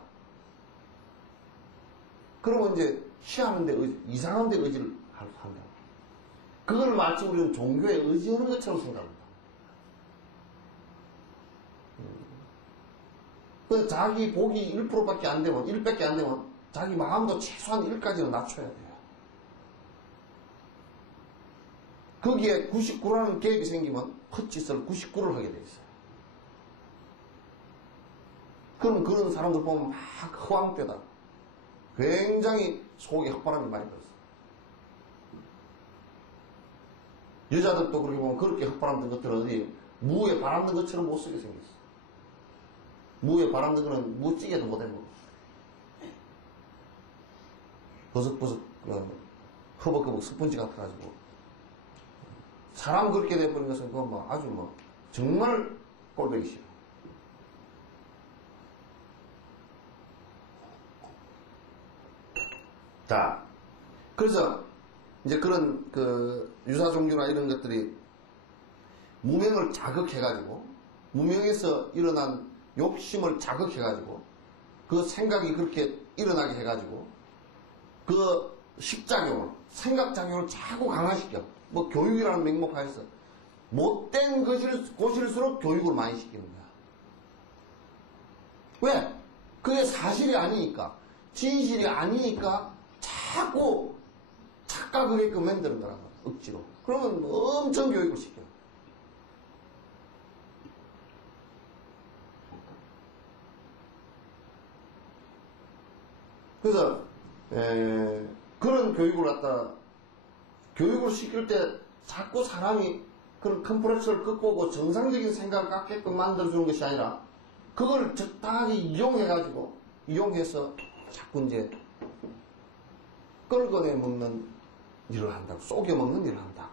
그러면 이제 희한한데, 이상한데 의지를 한다. 그걸 마치 우리는 종교에 의지하는 것처럼 생각합니다. 그 자기 복이 1%밖에 안 되면, 1밖에 안 되면, 자기 마음도 최소한 1까지는 낮춰야 돼요. 거기에 99라는 계획이 생기면 헛짓을 99를 하게 돼 있어요. 그럼 그런 사람들 보면 막 허황되다. 굉장히 속에 헛바람이 많이 들었어요. 여자들도 그렇게 보면 그렇게 헛바람 든 것들은 어디 무에 바람 든 것처럼 못쓰게 생겼어. 무에 바람 넣으면 무찌개도 못해 먹어. 버석버석, 허벅허벅 스펀지 같아가지고. 사람 그렇게 돼버린 것은 그건 뭐 아주 뭐, 정말 꼴보기 싫어. 자, 그래서 이제 그런 그 유사종교나 이런 것들이 무명을 자극해가지고, 무명에서 일어난 욕심을 자극해가지고, 그 생각이 그렇게 일어나게 해가지고, 그 식작용을, 생각작용을 자꾸 강화시켜. 뭐 교육이라는 명목하에서 못된 곳일수록 교육을 많이 시키는 거야. 왜? 그게 사실이 아니니까, 진실이 아니니까 자꾸 착각하게끔 만드는 거라고, 억지로. 그러면 엄청 교육을 시켜. 그래서 그런 교육을 시킬 때 자꾸 사람이 그런 컴플렉스를 극복하고 정상적인 생각을 갖게끔 만들어주는 것이 아니라 그걸 적당하게 이용해서 자꾸 이제 끌어내 먹는 일을 한다고, 속여 먹는 일을 한다고.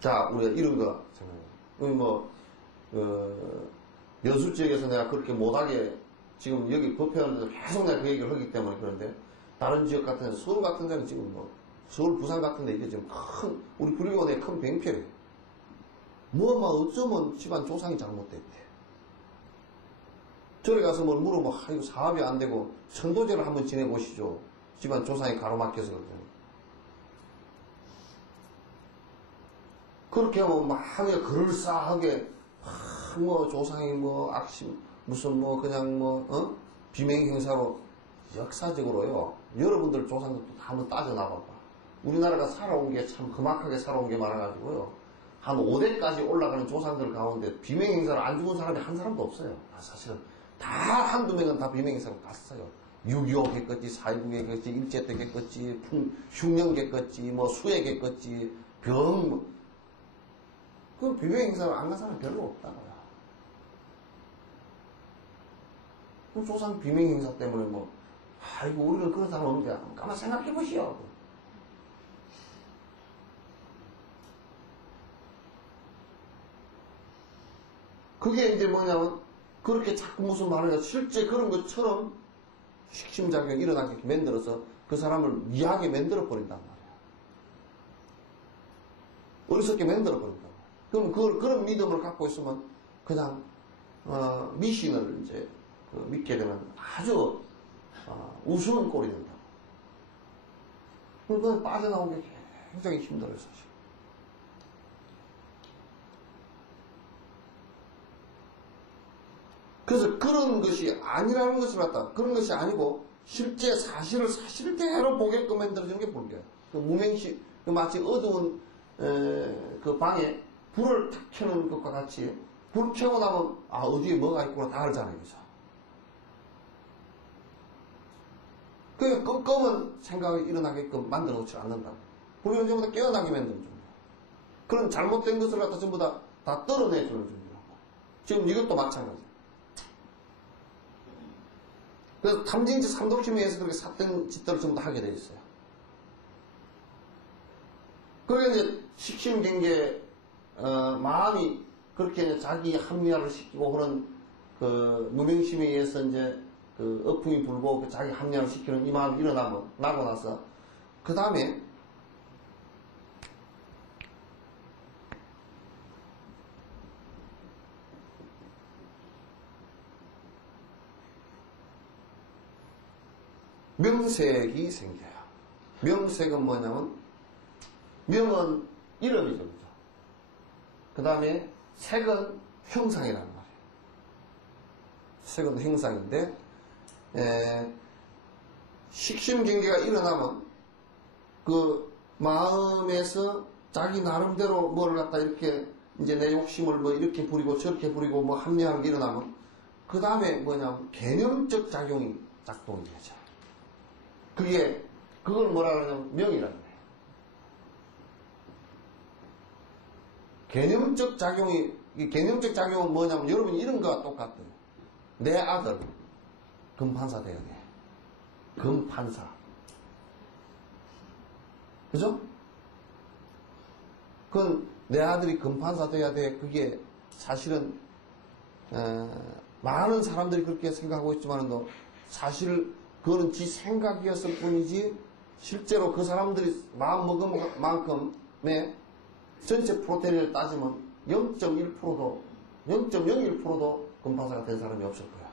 자, 우리가 이런 거 생각해요. 여수 지역에서 내가 그렇게 못하게 지금 여기 법회원들도 계속 내가 그 얘기를 하기 때문에 그런데 다른 지역 같은 데, 서울 같은 데는 지금 뭐 서울, 부산 같은 데 이게 지금 우리 불교원의 큰 병폐래. 어쩌면 집안 조상이 잘못됐대. 저리 가서 뭘 물어보면, 이거 사업이 안 되고, 천도제를 한번 지내보시죠. 집안 조상이 가로막혀서 그러잖아요. 그렇게 하면 막, 그럴싸하게, 조상이 악심, 그냥 비명 행사로, 역사적으로요, 여러분들 조상들도 다 한번 따져나봐봐. 우리나라가 살아온 게 참 험악하게 살아온 게 많아가지고요. 한 5대까지 올라가는 조상들 가운데 비명 행사를 안 죽은 사람이 한 사람도 없어요. 사실은 다 한두 명은 다 비명 행사를 갔어요. 6.25 개껐지, 4.19 개껐지, 일제 때 개껐지, 흉년 개껐지, 수해 개껐지, 그 비명 행사를 안 간 사람이 별로 없다고요. 그 조상 비명 행사 때문에 우리는 그런 사람 없는데, 가만 생각해 보시오. 그게 이제 뭐냐면, 그렇게 자꾸 무슨 말을 해서 실제 그런 것처럼 식심작용이 일어나게 만들어서 그 사람을 미하게 만들어버린단 말이야. 어리석게 만들어버린다. 그럼 그런 믿음을 갖고 있으면 그냥, 미신을 이제 믿게 되면 아주, 우스운 꼴이 된다. 그건 빠져나오기 굉장히 힘들어요, 사실. 그래서 그런 것이 아니라는 것을 갖다, 그런 것이 아니고, 실제 사실을 사실대로 보게끔 만들어주는 게 불교예요. 무명시, 마치 어두운, 그 방에 불을 탁 켜는 것과 같이, 불 켜고 나면, 어디에 뭐가 있구나 다 알잖아요, 그죠? 그게 껌껌은 생각이 일어나게끔 만들어 놓지 않는다. 불교는 전부 다 깨어나게 만드는 중이에요. 그런 잘못된 것을 갖다 전부 다 떨어내주는 중이라고. 지금 이것도 마찬가지예요. 그래서 탐진치 삼독심에 의해서 그렇게 삿된 짓들을 전부 다 하게 돼 있어요. 그러니까 이제 식심경계, 마음이 그렇게 자기 합리화를 시키고 그런 그 무명심에 의해서 이제 그 어풍이 불고 그 자기 합리화를 시키는 이 마음이 나고 나서 그 다음에 명색이 생겨요. 명색은 뭐냐면, 명은 이름이죠. 그 다음에 색은 형상이라는 말이에요. 색은 형상인데, 식심경계가 일어나면, 그 마음에서 자기 나름대로 뭐를 갖다 이렇게, 이제 내 욕심을 이렇게 부리고 저렇게 부리고 합리화하는 게 일어나면, 그 다음에 뭐냐면, 개념적 작용이 작동이 되죠. 그걸 뭐라 그러냐면 명이라는 거예요. 개념적 작용은 뭐냐면 여러분이 이런 거와 똑같아요. 내 아들 금판사 돼야 돼. 금판사. 그죠? 그건 내 아들이 금판사 돼야 돼. 그게 사실은 많은 사람들이 그렇게 생각하고 있지만도 사실 그거는 지 생각이었을 뿐이지 실제로 그 사람들이 마음먹은 만큼의 전체 프로테인을 따지면 0.1%도 0.01%도 금판사가 된 사람이 없을 거야.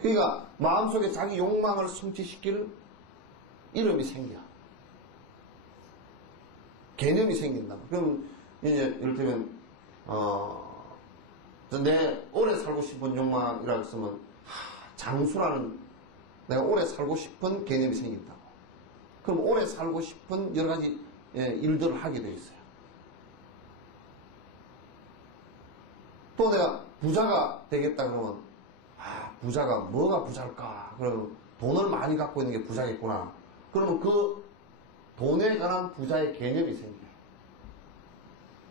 그러니까 마음속에 자기 욕망을 성취시킬 이름이 생겨. 개념이 생긴다. 그럼 이제 이를테면 내 오래 살고 싶은 욕망이라고 했으면 장수라는 내가 오래 살고 싶은 개념이 생긴다고. 그럼 오래 살고 싶은 여러 가지 일들을 하게 돼 있어요. 또 내가 부자가 되겠다 그러면 부자가 뭐가 부자일까? 그러면 돈을 많이 갖고 있는 게 부자겠구나. 그러면 그 돈에 관한 부자의 개념이 생겨요.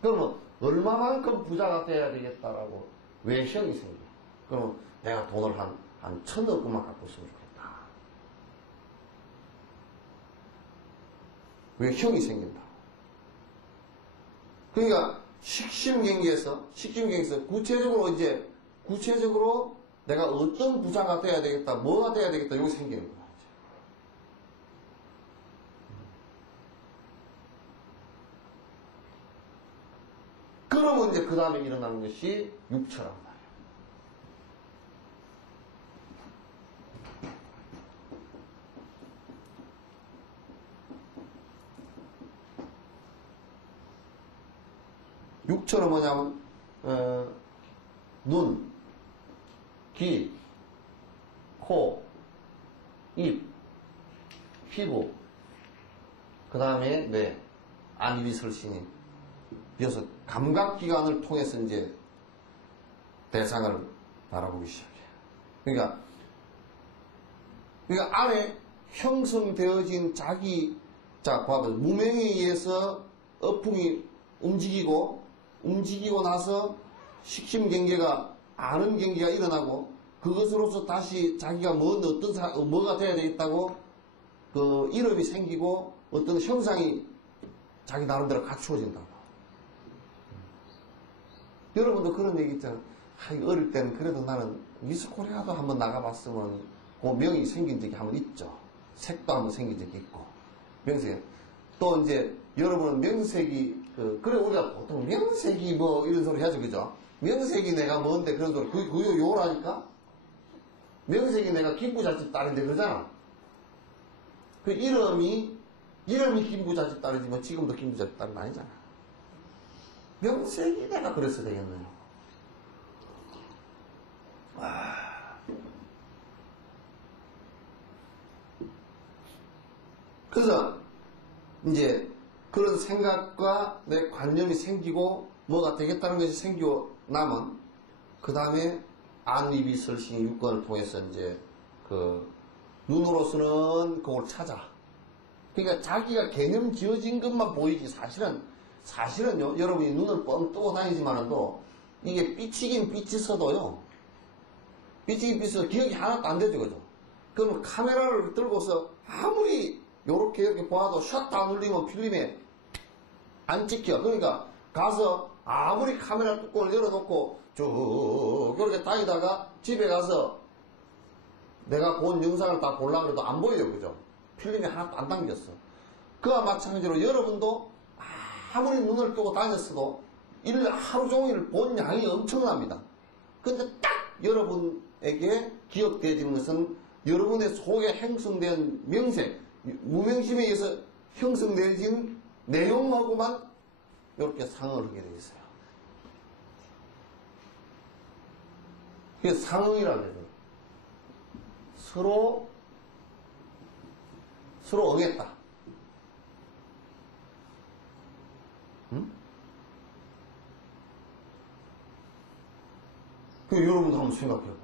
그러면 얼마만큼 부자가 돼야 되겠다라고 외형이 생겨요. 그러면 내가 돈을 한 1,000억만 갖고 있으면 좋겠다. 외형이 생긴다. 그러니까 식심경기에서 구체적으로 내가 어떤 부자가 돼야 되겠다, 뭐가 돼야 되겠다, 이게 생기는 거야. 그러면 이제 그 다음에 일어나는 것이 육처란 말이에요. 육처는 뭐냐면 눈, 귀, 코, 입, 피부, 그 다음에 뇌, 안, 입, 이슬, 신이. 이어서 감각기관을 통해서 이제 대상을 바라보기 시작해요. 그러니까 안에 형성되어진 자, 봐봐요. 무명에 의해서 어풍이 움직이고 나서 식심경계가 아는 경계가 일어나고 그것으로서 다시 자기가 뭐가 돼야 되겠다고 그 이름이 생기고 어떤 형상이 자기 나름대로 갖추어진다고. 여러분도 그런 얘기 있잖아요. 어릴 때는 그래도 나는 미스코리아도 한번 나가봤으면 그 명이 생긴 적이 한번 있죠. 색도 한번 생긴 적이 있고. 명색. 또 이제 여러분은 명색이 그래 우리가 보통 명색이 뭐 이런 소리 하죠. 그죠? 명색이 내가 뭔데 그런 소리. 그게 요라니까? 명색이 내가 김부잣집 딸인데 그러잖아. 그 이름이 김부잣집 딸이지만 지금도 김부잣집 딸은 아니잖아. 명색이 내가 그랬어야 되겠네요. 그래서 이제 그런 생각과 내 관념이 생기고 뭐가 되겠다는 것이 생기고 나면 그 다음에 안입이 설신 육권을 통해서 이제 그 눈으로서는 그걸 찾아. 그러니까 자기가 개념 지어진 것만 보이지 사실은요, 여러분이 눈을 뻥 뜨고 다니지만도 이게 삐치긴 삐치서도요, 삐치서 기억이 하나도 안 되죠, 그죠? 그러면 카메라를 들고서 아무리 요렇게 이렇게 봐도 셔터 안 눌리면 필름에 안 찍혀. 그러니까 가서 아무리 카메라 뚜껑을 열어놓고 쭉 그렇게 다니다가 집에 가서 내가 본 영상을 다 보려고 해도 안 보여요, 그죠? 필름이 하나도 안 담겼어. 그와 마찬가지로 여러분도 아무리 눈을 뜨고 다녔어도 하루 종일 본 양이 엄청납니다. 근데 딱 여러분에게 기억되어지는 것은 여러분의 속에 형성된 명색, 무명심에 의해서 형성되어진 내용하고만 이렇게 상응을 하게 되어 있어요. 그게 상응이라는 거죠. 서로 응했다. 응? 여러분도 한번 생각해봐.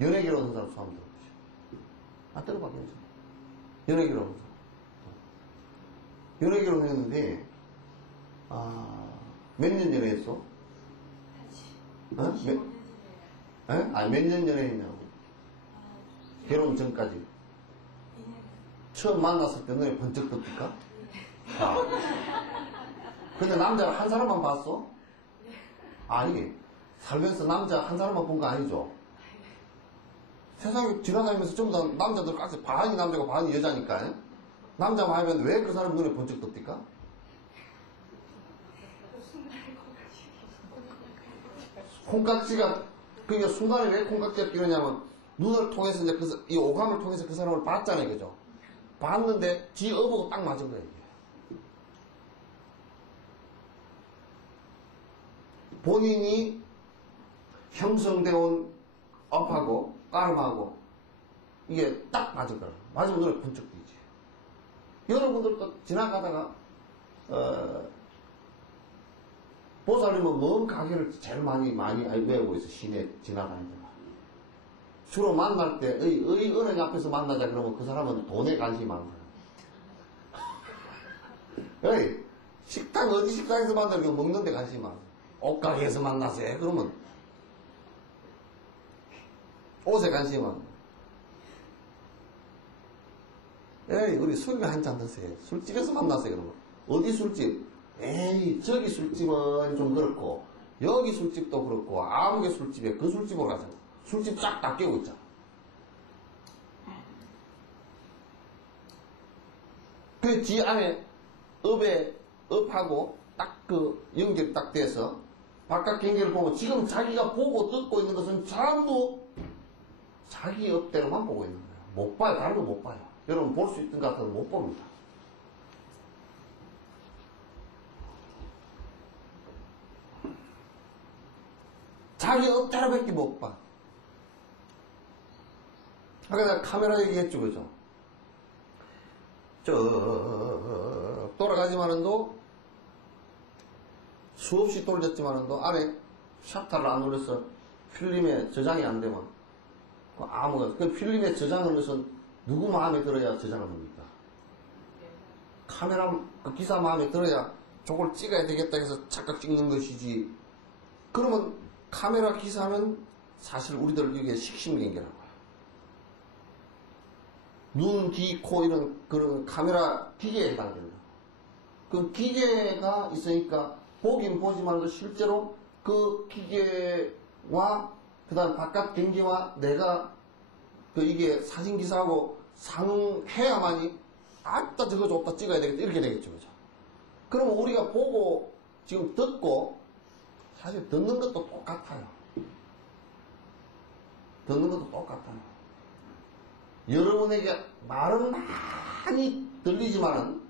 연애 결혼한 사람 손 한번 들어보시죠. 들어봐, 괜찮아. 연애 결혼한 사람. 연애 결혼했는데, 몇 년 연애했어? 어? 아니, 몇 년 전에 했냐고. 결혼 전까지. 처음 만났을 때 눈에 번쩍 떴을까? 아. 근데 남자를 한 사람만 봤어? 아니, 살면서 남자 한 사람만 본 거 아니죠? 세상에 지나다니면서 전부 다 남자들 깍지 반이 남자고 반이 여자니까. 남자만 하면 왜 그 사람 눈에 번쩍 떴을까? 콩깍지가, 그러니까 순간에 왜 콩깍지가 끼느냐면, 눈을 통해서 이제 이 오감을 통해서 그 사람을 봤잖아요, 그죠? 봤는데, 지 어보고 딱 맞은 거예요, 이게. 본인이 형성되어 온 업하고, 까름하고, 이게 딱 맞은 거예요. 맞으면 눈에 번쩍 뜨지. 여러분들도 지나가다가, 보살님은 뭔 가게를 제일 많이 외우고 있어, 시내 지나다니다가. 주로 만날 때, 은행 앞에서 만나자 그러면 그 사람은 돈에 관심이 많은 거야. 식당, 어디 식당에서 만나면 먹는 데 관심이 많아. 옷가게에서 만나세요. 그러면, 옷에 관심이 많아. 우리 술이나 한잔 드세요. 술집에서 만나세요. 그러면. 어디 술집? 저기 술집은 좀 그렇고, 여기 술집도 그렇고, 아무개 술집에 그 술집으로 가자. 술집 쫙 다 깨고 있잖아. 그 지 안에 업하고 딱 그 연결 딱 돼서 바깥 경계를 보면 지금 자기가 보고 듣고 있는 것은 전부 자기 업대로만 보고 있는 거예요. 못 봐요. 다른 거 못 봐요. 여러분 볼 수 있던 것 같아도 못 봅니다. 자기 업대로밖에 못 봐. 아까 내가 카메라 얘기했죠, 그죠? 돌아가지만은도 수없이 돌렸지만은도 안에 샤터를 안 눌러서 필름에 저장이 안 되면 그 필름에 저장하는 것은 누구 마음에 들어야 저장을 합니까? 카메라 그 기사 마음에 들어야 저걸 찍어야 되겠다 해서 착각 찍는 것이지. 그러면 카메라 기사는 사실 우리들 이게 식심경계라고. 눈, 귀, 코 이런 그런 카메라 기계에 해당된다. 그 기계가 있으니까 보긴 보지만 실제로 그 기계와 그다음 바깥 경계와 내가 그 이게 사진 기사하고 상해야만이 아따 저거 좋다 찍어야 되겠다 이렇게 되겠죠, 그죠? 그러면 우리가 보고 지금 듣고 사실 듣는 것도 똑같아요. 듣는 것도 똑같아요. 여러분에게 말은 많이 들리지만은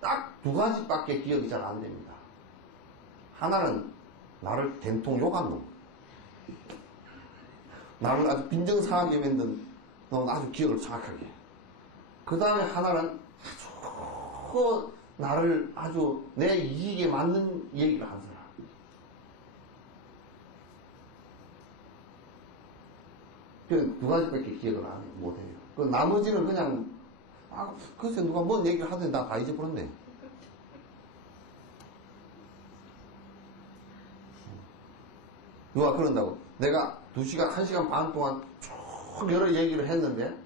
딱 두 가지밖에 기억이 잘 안 됩니다. 하나는 나를 된통 욕한 놈. 나를 아주 빈정상하게 만든 놈은 아주 기억을 정확하게. 그 다음에 하나는 아주 나를 아주 내 이익에 맞는 얘기를 한 사람. 그 두 가지밖에 기억을 못해요. 그 나머지는 그냥, 글쎄 누가 뭔 얘기를 하더니 나 다 잊어버렸네. 누가 그런다고. 내가 2시간, 1시간 반 동안 쭉 여러 얘기를 했는데,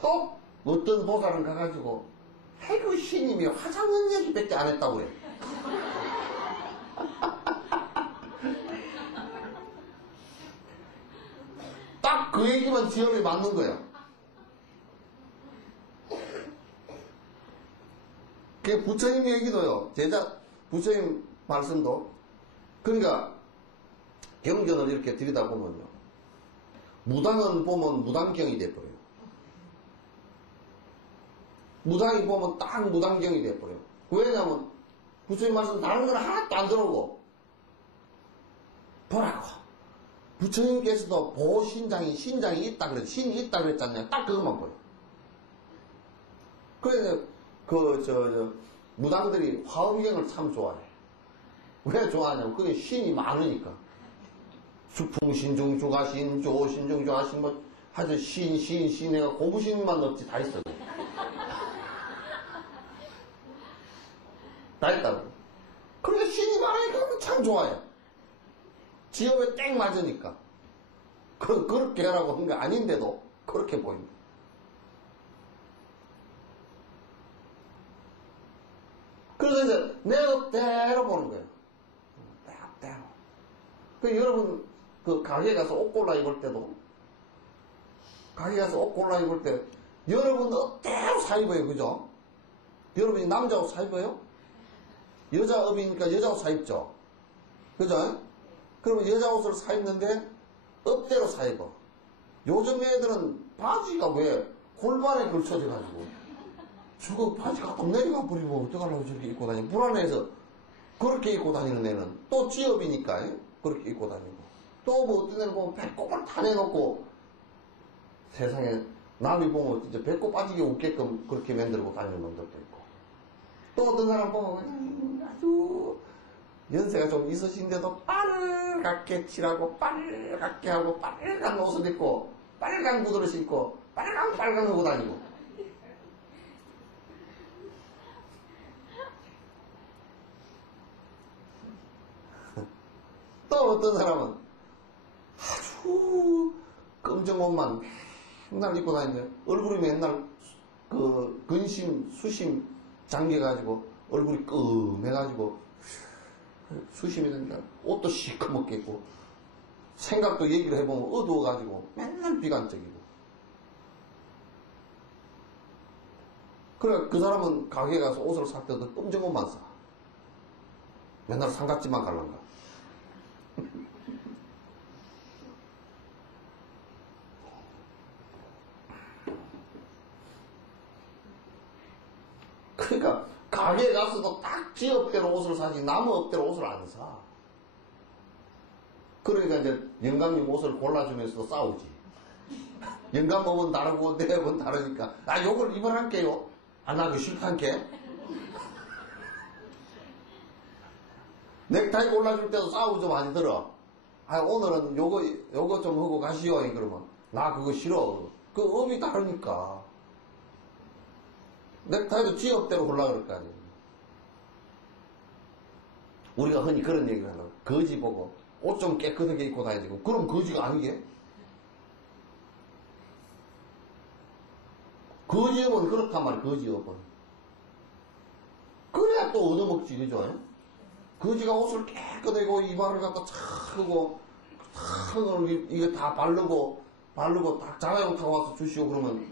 또 어떤 보살은 가가지고, 해교 신님이 화장한 얘기밖에 안 했다고 해. 딱 그 얘기만 지업에 맞는 거야. 그 부처님 얘기도요. 부처님 말씀도. 그러니까 경전을 이렇게 들여다보면요. 무당은 보면 무당경이 돼버려요. 무당이 보면 딱 무당경이 돼버려요. 왜냐면 부처님 말씀 다른 건 하나도 안 들어오고 보라고. 부처님께서도 보신장이 신장이 있다 그랬 신이 있다 그랬잖아요. 딱 그것만 보여. 그래서 무당들이 화엄경을 참 좋아해. 왜 좋아하냐면 그게 신이 많으니까. 수풍신, 중주가신, 조신, 중주하신 뭐 하여튼 신 내가 고부신만 없지 다 있어. 다 있다고. 그러니까 신이 많으니까 참 좋아요. 지업에 땡 맞으니까. 그렇게 하라고 한 게 아닌데도 그렇게 보입니다. 그래서 이제 내 업대로 보는 거예요. 내 업대로. 여러분, 가게 가서 옷 골라 입을 때도, 가게 가서 옷 골라 입을 때, 여러분 업대로 사 입어요. 그죠? 여러분이 남자 옷 사 입어요? 여자 업이니까 여자 옷 사 입죠? 그죠? 그러면 여자 옷을 사 입는데, 업대로 사 입어. 요즘 애들은 바지가 왜 골반에 걸쳐져가지고, 저거 바지 갖다 내려가 버리고 어떡하려고 저렇게 입고 다니고, 불안해서 그렇게 입고 다니는 애는 또 지업이니까, 그렇게 입고 다니고. 또 뭐 어떤 애는 보면 배꼽을 다 내놓고, 세상에 남이 보면 진짜 배꼽 빠지게 웃게끔 그렇게 만들고 다니는 놈들도 있고. 또 어떤 사람 보면 아주 연세가 좀 있으신데도 빨갛게 칠하고 빨갛게 하고 빨간 옷을 입고 빨간 구두를 신고 빨강 하고 다니고. 또 어떤 사람은 아주 검정 옷만 맨날 입고 다니는데 얼굴이 맨날 근심, 수심 잠겨가지고 얼굴이 끔해가지고 수심이 되니까 옷도 시커멓게 입고 생각도 얘기를 해보면 어두워가지고 맨날 비관적이고. 그래 그 사람은 가게에 가서 옷을 살 때도 검정 옷만 사. 맨날 삼각지만 갈란가. 그러니까 가게에 가서도 딱 지 업대로 옷을 사지 남의 업대로 옷을 안 사. 그러니까 이제 영감님 옷을 골라주면서도 싸우지. 영감 업은 다르고 내 업은 다르니까 요걸 입어할게요. 안 하기 싫단게. 넥타이 골라줄 때도 싸우고 좀 많이 들어. 오늘은 요거 좀 하고 가시오. 그러면 나 그거 싫어. 그 업이 다르니까. 넥타이도 지 업대로 골라 그럴 거 아니에요. 우리가 흔히 그런 얘기를 하려고. 거지 보고 옷 좀 깨끗하게 입고 다니고. 그럼 거지가 아니게? 거지 업은 그렇단 말이야. 거지 업은. 그래야 또 얻어먹지. 그죠? 거지가 옷을 깨끗하게 이발을 갖다 착 하고 이거 다 바르고 딱 자가용 타고 와서 주시오. 그러면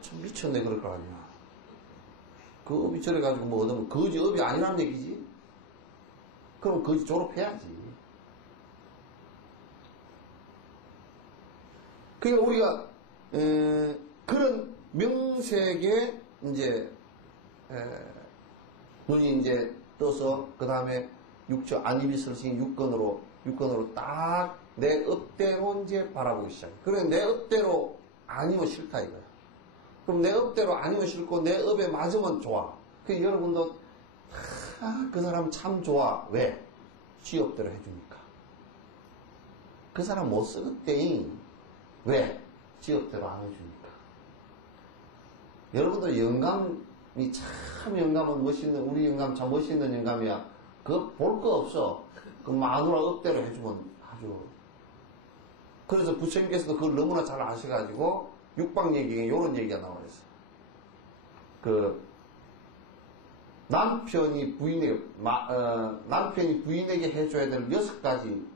참 미쳤네 그럴 거 아니야. 그 업이 저래가지고 뭐 얻으면 거지 업이 아니란 얘기지. 그럼 거지 졸업해야지. 그러니까 우리가 그런 명색에 이제 눈이 이제 떠서 그 다음에 안입이슬 신 육건으로 딱 내 업대로 이제 바라보기 시작해. 그래 내 업대로 아니면 싫다 이거야. 그럼 내 업대로 아니면 싫고 내 업에 맞으면 좋아. 그 여러분도 그 사람 참 좋아. 왜? 지 업대로 해주니까. 그 사람 못 쓰겠대잉. 왜? 지 업대로 안 해주니까. 여러분들 영감이 참 영감은 멋있는 우리 영감 참 멋있는 영감이야. 그거 볼 거 없어. 그 마누라 업대로 해주면 아주. 그래서 부처님께서도 그걸 너무나 잘 아셔가지고 육방 얘기에 요런 얘기가 나와 있어. 남편이 부인에게 해줘야 될 6가지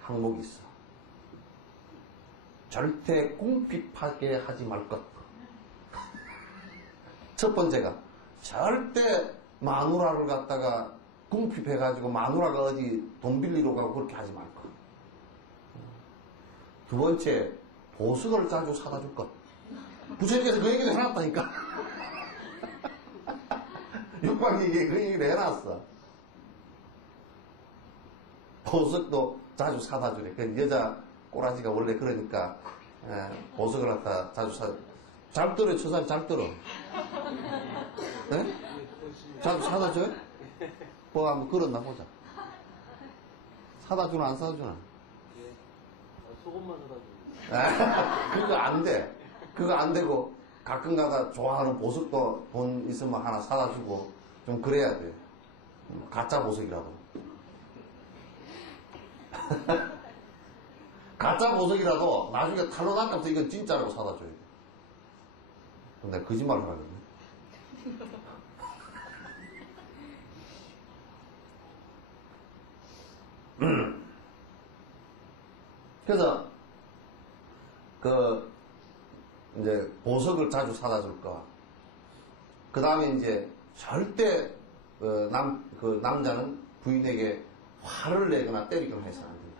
항목이 있어. 절대 궁핍하게 하지 말 것. 첫 번째가 절대 마누라를 갖다가 궁핍해가지고 마누라가 어디 돈 빌리러 가고 그렇게 하지 말 것. 두 번째, 보석을 자주 사다 줄 것. 부처님께서 그 얘기를 해놨다니까. 육방에게 그 얘기를 해놨어. 보석도 자주 사다 주래. 그 여자 꼬라지가 원래 그러니까 보석을 갖다 자주 사다. 잘 들어, 저 사람 잘 들어. 네? 자주 사다 줘요? 뭐 한번 걸었나 보자. 사다 주나 안 사다 주나? 소금만 사다 줘. 그거 안 돼. 그거 안 되고 가끔가다 좋아하는 보석도 돈 있으면 하나 사다 주고 좀 그래야 돼. 가짜 보석이라도. 가짜 보석이라도 나중에 탈로 낚아서 이건 진짜라고 사다 줘야 돼. 근데 거짓말을 하거든요. 그래서 이제 보석을 자주 사다 줄 거. 그 다음에 이제 절대 남자는 부인에게 화를 내거나 때리거나 해서는 안 된다.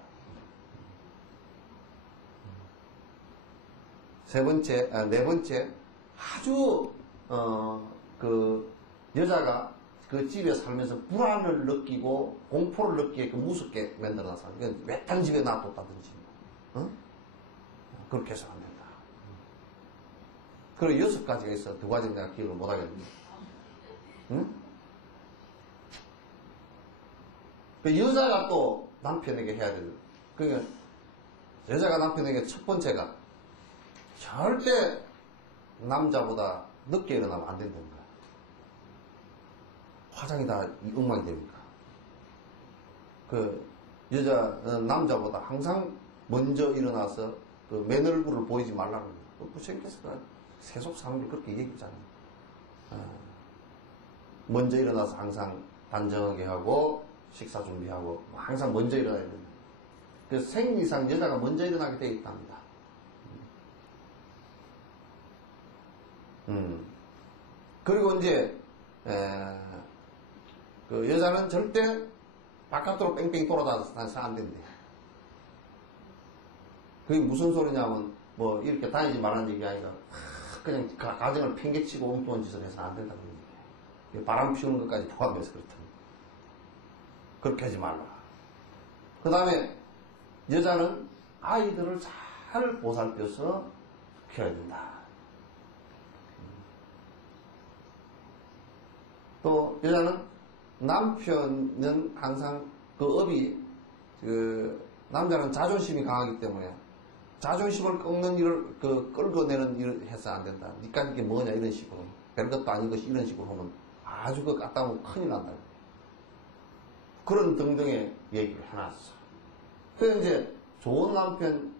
네 번째, 아주 여자가 그 집에 살면서 불안을 느끼고 공포를 느끼게끔 무섭게 만들어놔서 이건 외딴 집에 놔뒀다든지, 그렇게 해서는 안 된다. 그리고 6가지가 있어. 2가지는 내가 기억을 못 하겠는데. 응? 그 여자가 또 남편에게 해야 되는. 그러니까 여자가 남편에게 첫 번째가 절대 남자보다 늦게 일어나면 안 된다는 거야. 화장이 다 엉망이 되니까. 남자보다 항상 먼저 일어나서 그 맨얼굴을 보이지 말라는 거야. 부처님께서 세속 사는 걸 그렇게 얘기했잖아요. 먼저 일어나서 항상 단정하게 하고 식사 준비하고 항상 먼저 일어나야 된다. 그래서 생리상 여자가 먼저 일어나게 되어 있답니다. 그리고 이제 그 여자는 절대 바깥으로 뺑뺑 돌아다녀서 안 된대. 그게 무슨 소리냐면 뭐 이렇게 다니지 말라는 얘기 아니라 그냥 가정을 팽개치고 엉뚱한 짓을 해서 안 된다는 얘기예요. 바람 피우는 것까지 포함해서 그렇다. 그렇게 하지 말라. 그 다음에 여자는 아이들을 잘 보살펴서 키워야 된다. 또 여자는 남편은 항상 그 업이 남자는 자존심이 강하기 때문에 자존심을 꺾는 일을 끌어내는 일을 해서 안 된다. 니까 이게 뭐냐 이런 식으로 별것도 아닌 것이 이런 식으로 하면 아주 까딱하면 큰일 난다. 그런 등등의 얘기를 해놨어. 그래서 이제 좋은 남편,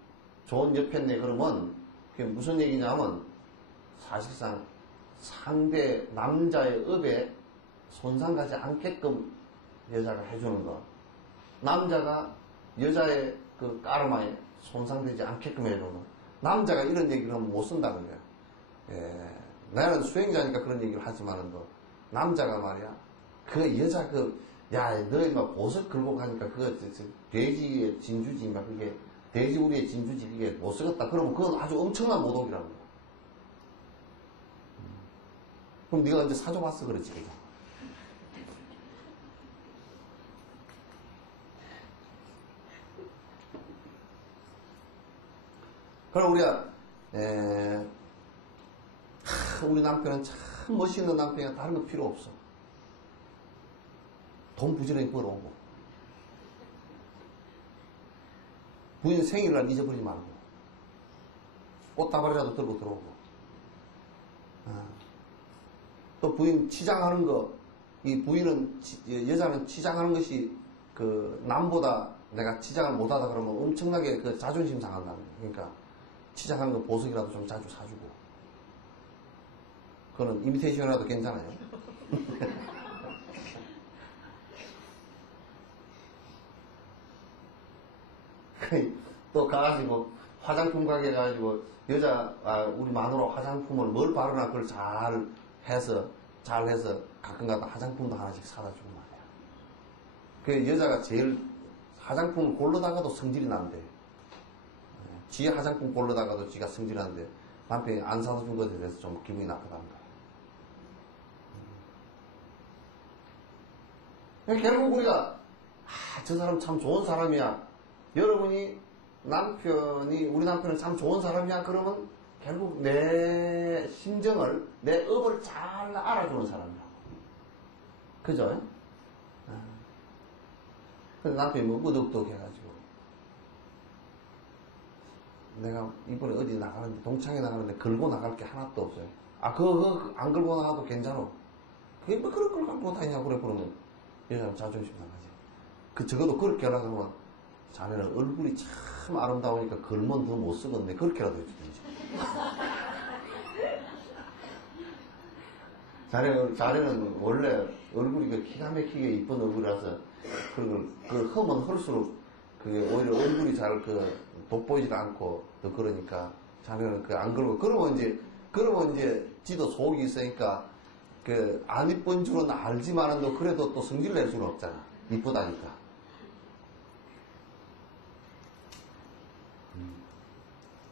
좋은 여편네 그러면 그게 무슨 얘기냐면 사실상 상대 남자의 업에 손상가지 않게끔 여자가 해주는 것. 남자가 여자의 그 까르마에 손상되지 않게끔 해주는 것. 남자가 이런 얘기를 하면 못 쓴다는 거야. 나는 수행자니까 그런 얘기를 하지만은 남자가 말이야. 그 여자 야, 너 이마 보석 걸고 가니까 돼지의 진주지, 막 그게, 돼지우리의 진주지, 그게 못 쓰겠다. 그러면 그건 아주 엄청난 모독이라는 거야. 그럼 네가 언제 사줘봤어, 그렇지, 그죠? 그럼 우리가, 우리 남편은 참 멋있는 남편이야. 다른 거 필요 없어. 돈 부지런히 벌어오고 부인 생일날 잊어버리지 말고 꽃다발이라도 들고 들어오고 또 부인 치장하는 거 이 부인은 여자는 치장하는 것이 그 남보다 내가 치장을 못하다 그러면 엄청나게 그 자존심 상한다는 거야. 그러니까 치장하는 거 보석이라도 좀 자주 사주고 그거는 이미테이션이라도 괜찮아요. 또 가가지고 화장품 가게 가가지고 우리 마누라 화장품을 뭘 바르나 그걸 잘 해서 가끔가다 화장품도 하나씩 사다 주고 말이야. 그 여자가 제일 화장품을 고르다가도 성질이 난대. 지 화장품 고르다가도 지가 성질이 난대. 남편이 안 사다 준 것에 대해서 좀 기분이 나쁘다는 거야. 결국 우리가 저 사람 참 좋은 사람이야. 여러분이 우리 남편은 참 좋은 사람이야 그러면 결국 내 심정을, 내 업을 잘 알아주는 사람이야. 그죠? 근데 남편이 뭐 무덕덕 해가지고 내가 이번에 어디 나가는데 동창회 나가는데 걸고 나갈 게 하나도 없어요. 그거 안 걸고 나가도 괜찮아. 그게 뭐 그런 걸 갖고 다니냐고 그래 그러면 여자는 자존심 상하지. 적어도 그렇게 하려고 하면 자네는 얼굴이 참 아름다우니까 걸면 더 못 쓰겠네. 그렇게라도 해주든지. 자네는 원래 얼굴이 기가 막히게 이쁜 얼굴이라서 그걸 하면 할수록 그게 오히려 얼굴이 잘 돋보이지도 않고 또 그러니까 자네는 안 그러고 그러면 이제 지도 속이 있으니까 안 이쁜 줄은 알지만은 그래도 또 성질 낼 수는 없잖아. 이쁘다니까.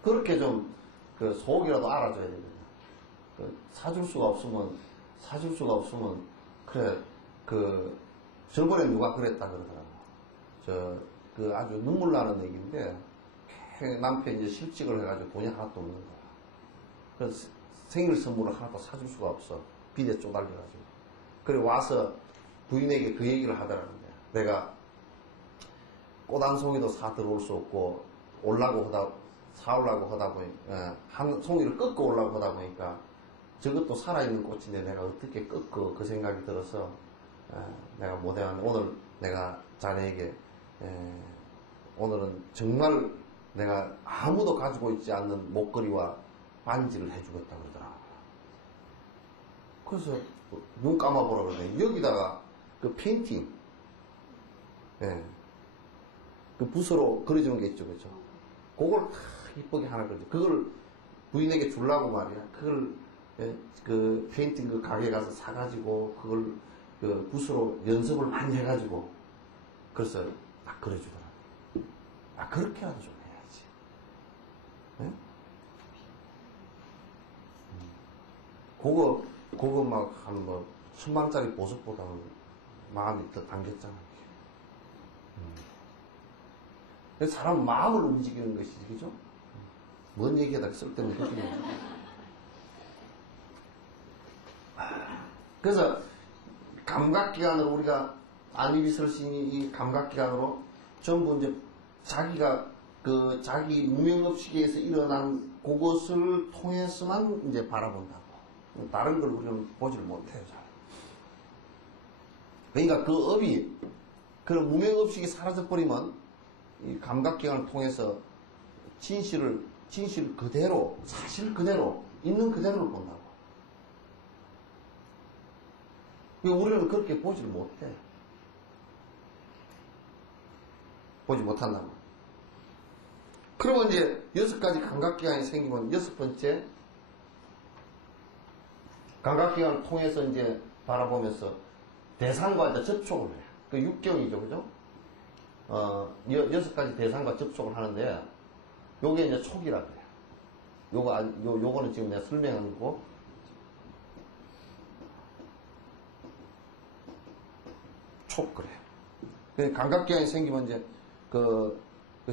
그렇게 좀 속이라도 알아줘야 되거든. 사줄 수가 없으면 그래 저번에 누가 그랬다 그러더라고. 아주 눈물 나는 얘기인데 남편이 이제 실직을 해가지고 돈이 하나도 없는 거야. 그래서 생일 선물을 하나도 사줄 수가 없어. 빚에 쪼달려가지고. 그래 와서 부인에게 그 얘기를 하더라는데 내가 꽃 한 송이도 사 들어올 수 없고 사오려고 하다 보니 한 송이를 꺾어 오려고 하다 보니까 저것도 살아있는 꽃인데 내가 어떻게 꺾어 그 생각이 들어서 내가 못해왔는데 오늘 내가 자네에게 오늘은 정말 내가 아무도 가지고 있지 않는 목걸이와 반지를 해주겠다 그러더라고요. 그래서 눈 감아보라 그러더니 여기다가 그 페인팅 그 붓으로 그려주는 게 있죠. 그죠? 그걸 다 이쁘게 하나 그러죠. 그걸 부인에게 주려고 말이야. 그걸 그 페인팅 그 가게 가서 사가지고 그걸 그 붓으로 연습을 많이 해가지고 그래서 딱 그려주더라. 그렇게라도 좀 해야지. 네? 그거 막 한 1000만짜리 보석보다는 마음이 더 당겼잖아. 사람 마음을 움직이는 것이지, 그죠? 뭔 얘기하다 쓸데없는 거지. 그래서 감각기관으로 우리가 안입이 설신이 이 감각기관으로 전부 이제 자기가 자기 무명업시기에서 일어난 그것을 통해서만 이제 바라본다고. 다른 걸 우리는 보지를 못해요, 잘. 그러니까 그 업이, 그런 무명업식이 사라져버리면 이 감각기관을 통해서 진실 그대로, 사실 그대로, 있는 그대로를 본다고. 우리는 그렇게 보지를 못해. 보지 못한다고. 그러면 이제 6가지 감각기관이 생기면 6번째, 감각기관을 통해서 이제 바라보면서 대상과 이제 접촉을 해요. 그 육경이죠, 그죠? 6가지 대상과 접촉을 하는데, 요게 이제 촉이라고 해요. 요거는 지금 내가 설명한 거고, 촉, 그래요. 감각기관이 생기면 이제,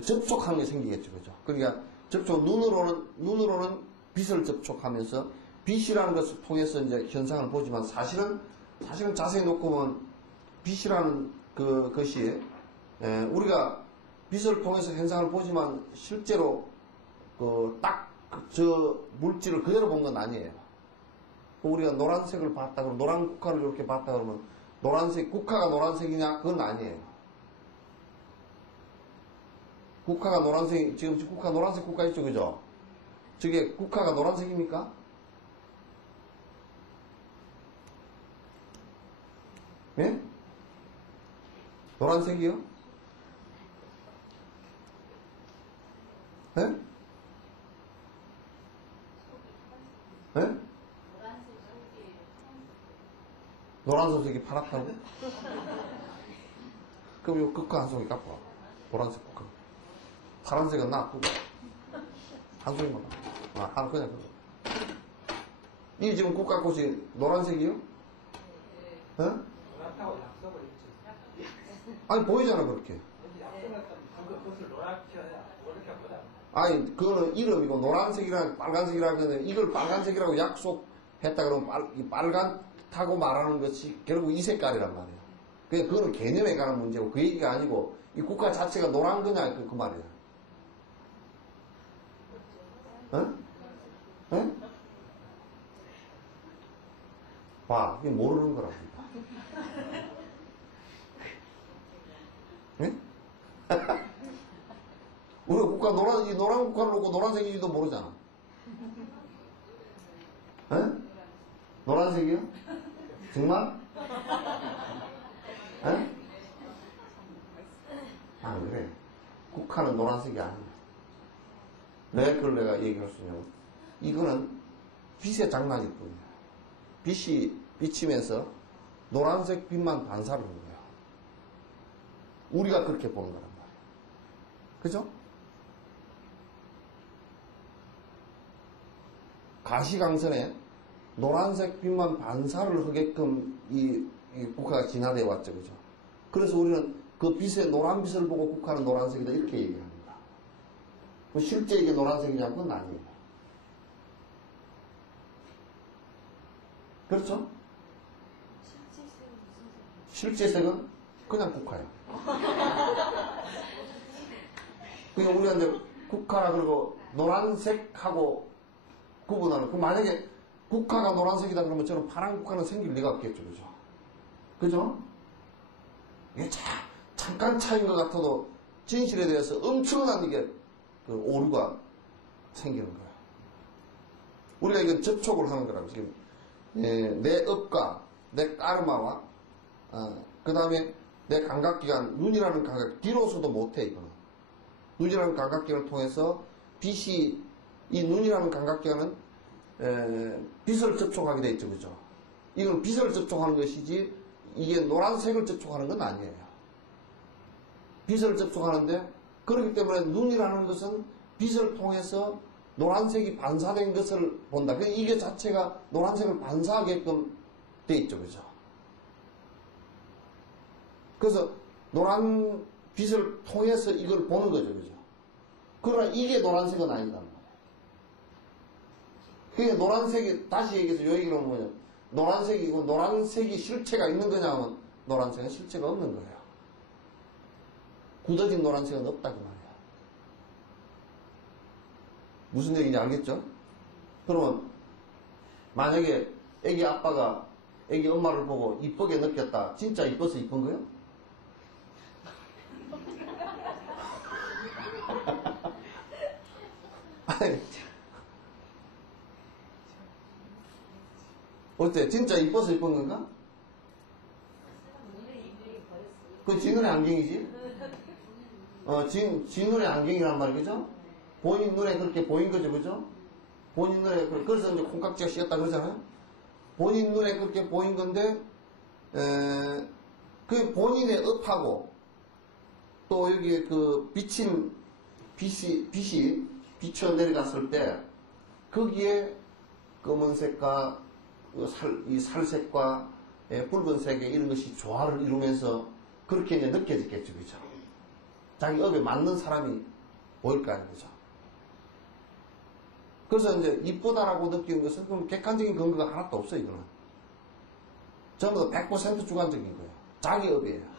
접촉하는 게 생기겠죠, 그죠? 그러니까, 눈으로는 빛을 접촉하면서, 빛이라는 것을 통해서 이제 현상을 보지만, 사실은 자세히 놓고 보면, 빛이라는 것이, 우리가 빛을 통해서 현상을 보지만, 실제로, 저 물질을 그대로 본 건 아니에요. 우리가 노란색을 봤다 그러면, 노란 국화를 이렇게 봤다 그러면, 국화가 노란색이냐? 그건 아니에요. 국화가 노란색, 지금 국화 노란색 국화 있죠, 그죠? 저게 국화가 노란색입니까? 예? 노란색이요? 예? 예? 노란색 속이 파랗다고? 그럼 요 국화 한 송이 깎아. 노란색 국화. 파란색은 놔두고. 한 송이만 놔. 그냥 그거. 이 지금 국화꽃이 노란색이요? 예? 노랗다고 약속을 했죠. 아니, 보이잖아, 그렇게. 그것을 노랗게 보다. 아니, 그거는 이름이고, 노란색이랑 빨간색이라는, 이걸 빨간색이라고 약속했다 그러면, 이 빨갛다고 말하는 것이 결국 이 색깔이란 말이에요. 그거는 개념에 관한 문제고, 그 얘기가 아니고, 이 국화 자체가 노란 거냐, 그 말이에요. 어? 어? 봐, 이게 모르는 거라고. 국화, 이 노란 국화를 놓고 노란색인지도 모르잖아. 에? 노란색이요? 정말? 에? 안 그래. 국화는 노란색이 아니야. 왜 그걸 내가 얘기할 수 있냐고. 이거는 빛의 장난일 뿐이야. 빛이 비치면서 노란색 빛만 반사를 하는 거야. 우리가 그렇게 보는 거란 말이야. 그죠? 가시광선에 노란색 빛만 반사를 하게끔 이 국화가 진화되어 왔죠. 그죠? 그래서 우리는 그 빛의 노란빛을 보고 국화는 노란색이다 이렇게 얘기합니다. 실제 이게 노란색이냐고 그건 아니에요. 그렇죠? 실제 색은 그냥 국화예요. 그러니까 우리가 이제 국화라 그러고 노란색하고 구분하는, 그 만약에 국화가 노란색이다 그러면 저는 파란 국화는 생길 리가 없겠죠. 그죠? 그죠? 이게 잠깐 차이인 것 같아도 진실에 대해서 엄청난 이게 그 오류가 생기는 거예요. 우리가 이건 접촉을 하는 거라고. 지금 내 업과 내 까르마와 그 다음에 내 감각기관, 눈이라는 감각, 뒤로서도 못해 이거는. 눈이라는 감각기관을 통해서 빛이, 이 눈이라는 감각기관은 빛을 접촉하게 돼 있죠. 그죠? 이건 빛을 접촉하는 것이지 이게 노란색을 접촉하는 건 아니에요. 빛을 접촉하는데, 그렇기 때문에 눈이라는 것은 빛을 통해서 노란색이 반사된 것을 본다. 이게 자체가 노란색을 반사하게끔 돼 있죠. 그죠? 그래서 노란 빛을 통해서 이걸 보는 거죠. 그죠? 그러나 이게 노란색은 아니단 말이에요. 그게 노란색이, 다시 얘기해서 요 얘기를 하면 뭐냐. 노란색이고, 노란색이 실체가 있는 거냐 하면 노란색은 실체가 없는 거예요. 굳어진 노란색은 없다고 말이야. 무슨 얘기인지 알겠죠? 그러면 만약에 애기 아빠가 애기 엄마를 보고 이쁘게 느꼈다. 진짜 이뻐서 이쁜 거예요? 아니, 어때? 진짜 이뻐서 이쁜 건가? 그 진눈의 안경이지? 진눈의 안경이란 말이죠? 본인 눈에 그렇게 보인 거죠, 그죠? 본인 눈에, 그래서 이제 콩깍지가 씌었다 그러잖아요? 본인 눈에 그렇게 보인 건데, 그 본인의 업하고, 또 여기에 그 빛이 비쳐 내려갔을 때, 거기에 검은색과 이 살색과 붉은색의 이런 것이 조화를 이루면서 그렇게 이제 느껴졌겠죠, 그죠? 자기 업에 맞는 사람이 보일 거 아니에요, 그죠? 그래서 이제 이쁘다라고 느끼는 것은 그럼 객관적인 근거가 하나도 없어요, 이거는. 전부 다 100% 주관적인 거예요. 자기 업이에요.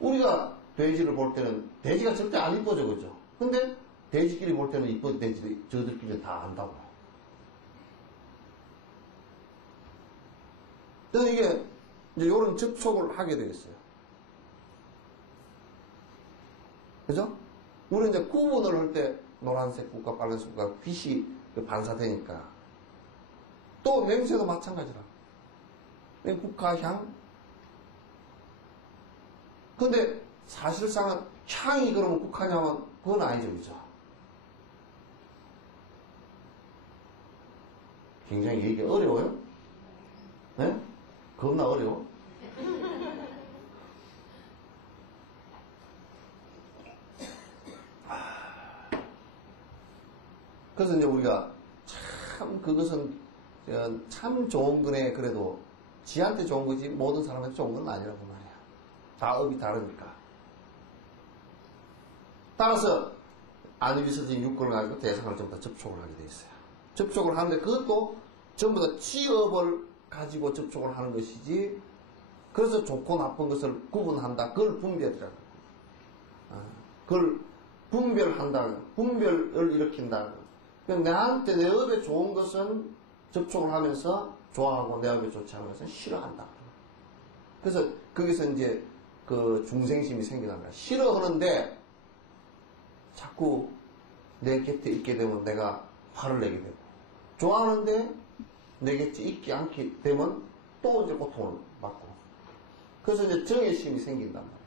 우리가 돼지를 볼 때는 돼지가 절대 안 이뻐져, 그죠? 근데 돼지끼리 볼 때는 이쁜 돼지들이 저들끼리 다 안다고요. 그래서 이게 이제 이런 접촉을 하게 되겠어요. 그죠? 우리는 이제 구분을 할 때 노란색 국과 빨간색 국과 빛이 반사되니까. 또 냄새도 마찬가지라. 국화향. 근데 사실상은 향이 그러면 국화냐면 그건 아니죠, 그죠? 굉장히 얘기가 어려워요? 네? 겁나 어려워? 그래서 이제 우리가 참 그것은 참 좋은 거네. 그래도 지한테 좋은 거지 모든 사람한테 좋은 건 아니라고 말이야. 다 업이 다르니까. 따라서 안위비서진 육군을 가지고 대상을 전부 다 접촉을 하게 돼 있어요. 접촉을 하는데 그것도 전부 다 지업을 가지고 접촉을 하는 것이지. 그래서 좋고 나쁜 것을 구분한다. 그걸 분별이라고. 그걸 분별한다. 분별을 일으킨다. 나한테 내 업에 좋은 것은 접촉을 하면서 좋아하고 내 업에 좋지 않은 것은 싫어한다. 그래서 거기서 이제 그 중생심이 생기는 거야. 싫어하는데 자꾸 내 곁에 있게 되면 내가 화를 내게 되고, 좋아하는데 내 곁에 있지 않게 되면 또 이제 고통을 받고, 그래서 이제 정의심이 생긴단 말이에요.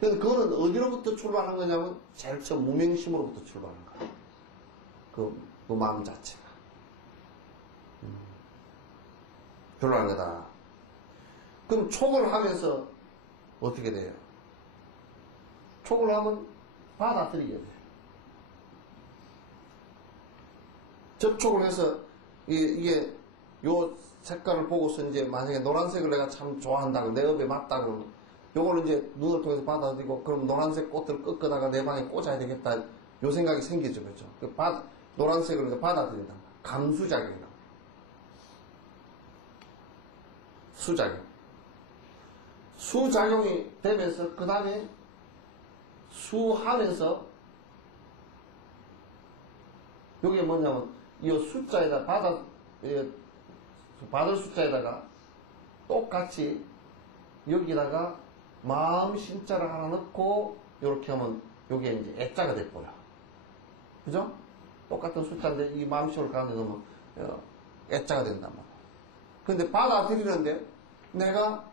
그래서 그거는 어디로부터 출발하는 거냐면 제일 처음 무명심으로부터 출발하는 거야. 그 마음 자체가. 출발하는 거다. 그럼 촉을 하면서 어떻게 돼요? 촉을 하면 받아들이게 돼요. 접촉을 해서 이게 요 색깔을 보고서 이제 만약에 노란색을 내가 참 좋아한다고 내 업에 맞다 그러면 요걸 이제 눈을 통해서 받아들이고, 그럼 노란색 꽃을 꺾어다가 내 방에 꽂아야 되겠다 요 생각이 생기죠. 그렇죠? 노란색을 이제 받아들인다. 감수작용이다. 수작용. 수작용이 되면서 그 다음에 수하면서 요게 뭐냐면 이 숫자에다 받을 숫자에다가 똑같이 여기다가 마음 심자를 하나 넣고 요렇게 하면 요게 이제 애자가 돼버려. 그죠? 똑같은 숫자인데 이 마음 심을 가운데 넣으면 애자가 된단 말이야. 근데 받아들이는데 내가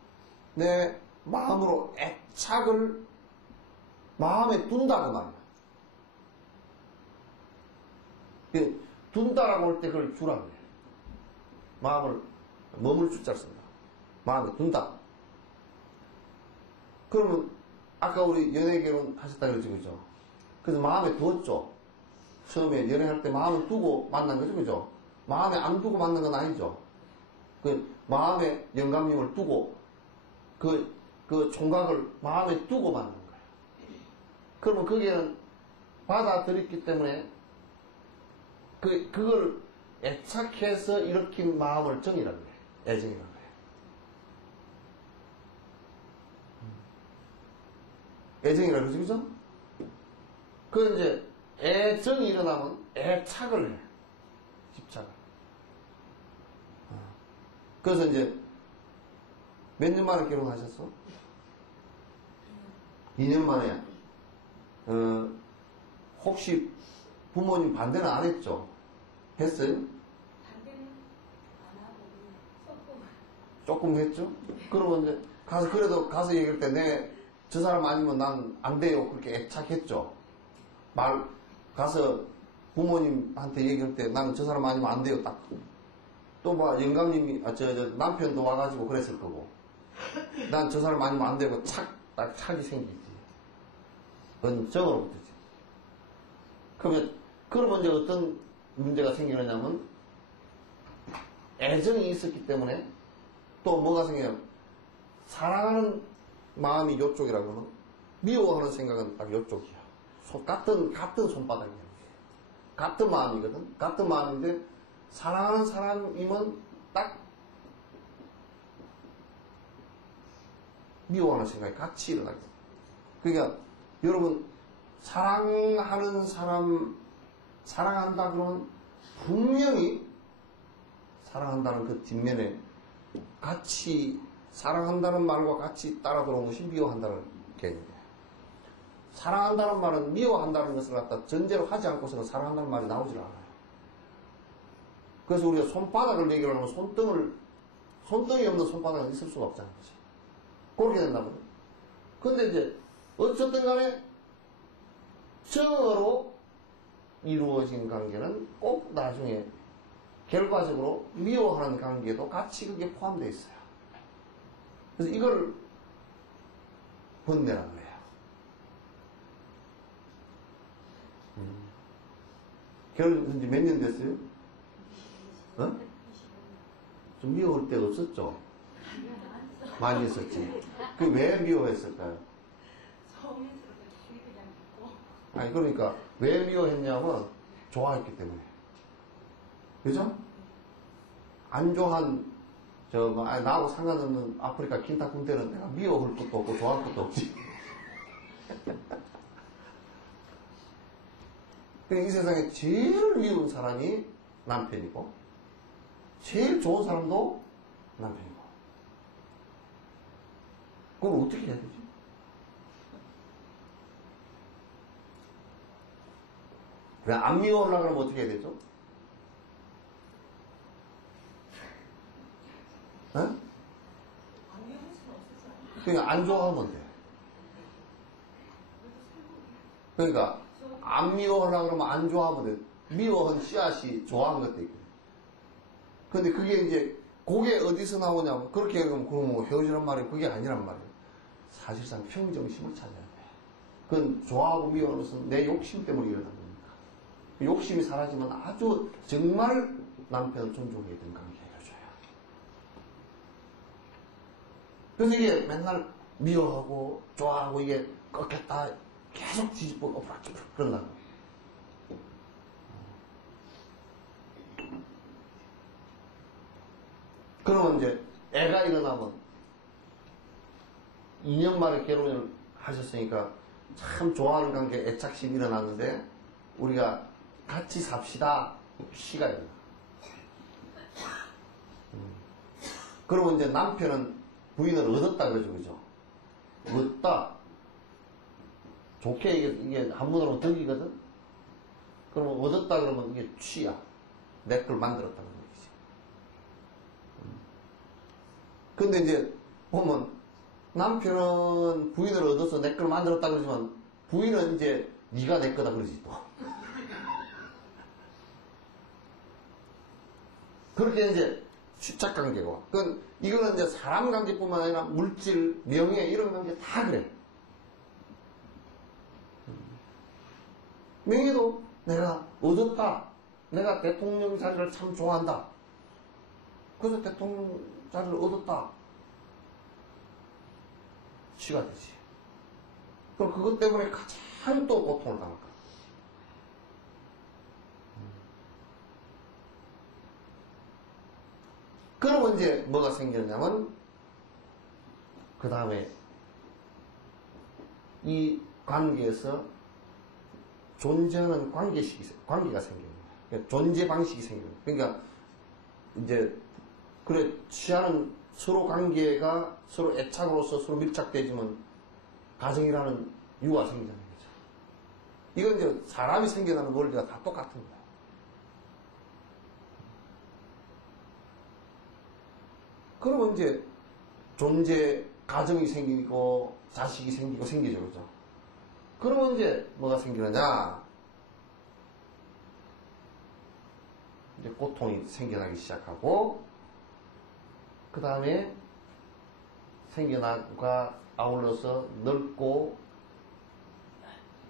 내 마음으로 애착을 마음에 둔다고 말이야. 둔다라고 할 때 그걸 주라고 해. 마음을 머물 숫자를 쓴다. 마음에 둔다. 그러면 아까 우리 연애결혼 하셨다 그랬죠, 그죠? 그래서 마음에 두었죠. 처음에 연애할 때 마음을 두고 만난 거죠, 그죠? 마음에 안 두고 만난 건 아니죠. 그 마음에 영감님을 두고 그 총각을 마음에 두고 만난 거예요. 그러면 거기에는 받아들였기 때문에 그걸 애착해서 일으킨 마음을 정이라고 해요. 애정이라고 해요. 애정이라고 그러죠, 그죠? 그 이제 애정이 일어나면 애착을 해요. 집착을. 그래서 이제 몇 년 만에 결혼하셨어? 2년 만에. 혹시 부모님 반대는 안 했죠? 했어요? 반대는 안 하고 그냥 조금 했죠? 그러면 이제 그래도 가서 얘기할 때 저 사람 아니면 난 안 돼요. 그렇게 애착했죠? 가서 부모님한테 얘기할 때 나는 저 사람 아니면 안 돼요. 딱. 또 영감님이, 남편도 와가지고 그랬을 거고. 난 저 사람 아니면 안 되고 딱 착이 생기지. 그건 정으로부터지. 그러면 이제 어떤 문제가 생기느냐면, 애정이 있었기 때문에 또 뭐가 생겨요? 사랑하는 마음이 요쪽이라고 하면 미워하는 생각은 딱 요쪽이야. 같은 손바닥이야. 같은 마음이거든. 같은 마음인데 사랑하는 사람이면 딱 미워하는 생각이 같이 일어나게 돼. 그러니까 여러분 사랑하는 사람 사랑한다 그러면 분명히 사랑한다는 그 뒷면에 같이 사랑한다는 말과 같이 따라 들어온 것이 미워한다는 개념이에요. 사랑한다는 말은 미워한다는 것을 갖다 전제로 하지 않고서는 사랑한다는 말이 나오질 않아요. 그래서 우리가 손바닥을 얘기를 하면 손등이 없는 손바닥은 있을 수가 없다는 거지. 그렇게 된다면. 근데 이제 어쨌든 간에 정으로 이루어진 관계는 꼭 나중에 결과적으로 미워하는 관계도 같이 그게 포함되어 있어요. 그래서 이걸 번뇌라고 해요. 결혼한 지 몇 년 됐어요? 어? 좀 미워할 때가 없었죠? 많이 있었지. 그 왜 미워했을까요? 서운스럽게 그냥 듣고. 아니, 그러니까 왜 미워했냐면 좋아했기 때문에. 그죠? 안 좋아한, 나하고 상관없는 아프리카 킨타쿤테는 내가 미워할 것도 없고 좋아할 것도 없지. 이 세상에 제일 미운 사람이 남편이고, 제일 좋은 사람도 남편이고. 그걸 어떻게 해야 되지? 왜 안 미워하려고 하면 어떻게 해야 되죠? 에? 안 미워할 수는 없었어요. 그러니까 안 좋아하면 돼. 그러니까 안 미워하려고 그러면 안 좋아하면 돼. 미워한 씨앗이 좋아하는 것도 있고. 근데 그게 이제 그게 어디서 나오냐면 그렇게 그러면 헤어지란 말이 그게 아니란 말이에요. 사실상 평정심을 찾아야 돼. 그건 좋아하고 미워하는 것은 내 욕심 때문에 일어난 겁니다. 욕심이 사라지면 아주 정말 남편을 존중해야 되는 관계가 이루어져요. 그래서 이게 맨날 미워하고 좋아하고 이게 꺾였다 계속 뒤집고 오락기락 그런다고. 그러면 이제 애가 일어나면 2년 만에 결혼을 하셨으니까 참 좋아하는 관계 애착심이 일어났는데 우리가 같이 삽시다 시가 일어나. 그러면 이제 남편은 부인을 얻었다 그러죠, 그죠? 얻다. 좋게 이게 한문으로 덕이거든? 그러면 얻었다 그러면 이게 취야. 내 걸 만들었다는 얘기지. 근데 이제 보면 남편은 부인을 얻어서 내 걸 만들었다 그러지만 부인은 이제 네가 내 거다 그러지 또. 그렇게 이제 취착관계고. 이거는 이제 사람 관계뿐만 아니라 물질, 명예 이런 관계 다 그래. 명예도 내가 얻었다. 내가 대통령 자리를 참 좋아한다. 그래서 대통령 자리를 얻었다. 시가 되지. 그럼 그것 때문에 가장 또 고통을 당할 거야. 그러면 이제 뭐가 생겼냐면 그 다음에 이 관계에서 존재하는 관계가 생깁니다. 그러니까 존재 방식이 생깁니다. 그러니까 이제 그래 취하는 서로 관계가 서로 애착으로서 서로 밀착되지만 가정이라는 유가 생기는 거죠. 이건 이제 사람이 생겨나는 원리가 다 똑같은 거야. 그러면 이제 존재 가정이 생기고 자식이 생기고 생기죠, 그죠? 그러면 이제 뭐가 생기느냐? 이제 고통이 생겨나기 시작하고, 그 다음에 생겨나가 아울러서 늙고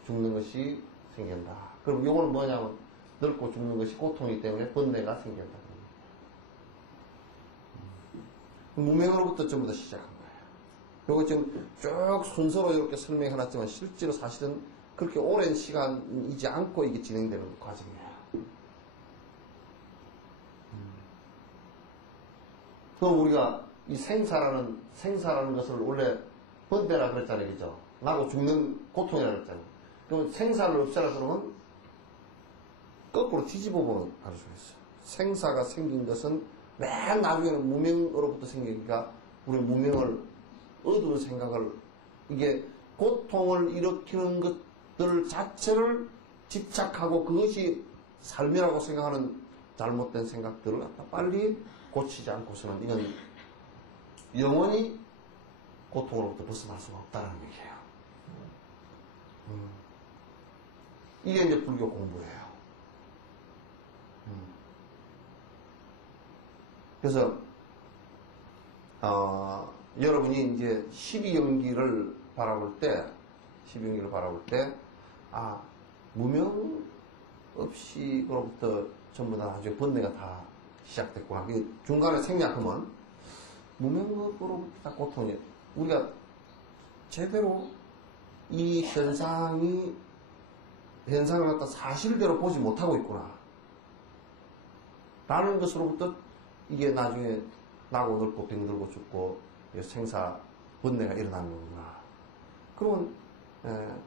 죽는 것이 생긴다. 그럼 이거는 뭐냐면 늙고 죽는 것이 고통이기 때문에 번뇌가 생긴다. 무명으로부터 전부 다 시작한 거예요. 요거 지금 쭉 순서로 이렇게 설명해놨지만 실제로 사실은 그렇게 오랜 시간이지 않고 이게 진행되는 과정이에요. 그럼 우리가 이 생사라는 것을 원래 번뇌라 그랬잖아요, 그죠? 나고 죽는 고통이라 그랬잖아요. 그럼 생사를 없애라 그러면 거꾸로 뒤집어 보면 알 수가 있어요. 생사가 생긴 것은 맨 나중에는 무명으로부터 생기니까 우리 무명을 어두운 생각을 이게 고통을 일으키는 것들 자체를 집착하고 그것이 삶이라고 생각하는 잘못된 생각들을 갖다 빨리 고치지 않고서는 이건 영원히 고통으로부터 벗어날 수가 없다는 얘기예요. 이게 이제 불교 공부예요. 그래서 여러분이 이제 12연기를 바라볼 때 무명 없이 그로부터 전부 다 나중에 번뇌가 다 시작됐구나. 중간에 생략하면 무명으로부터 다 고통이 우리가 제대로 이 현상을 갖다 사실대로 보지 못하고 있구나 라는 것으로부터 이게 나중에 나고 늙고 병들고 죽고 생사 번뇌가 일어나는 거구나. 그러면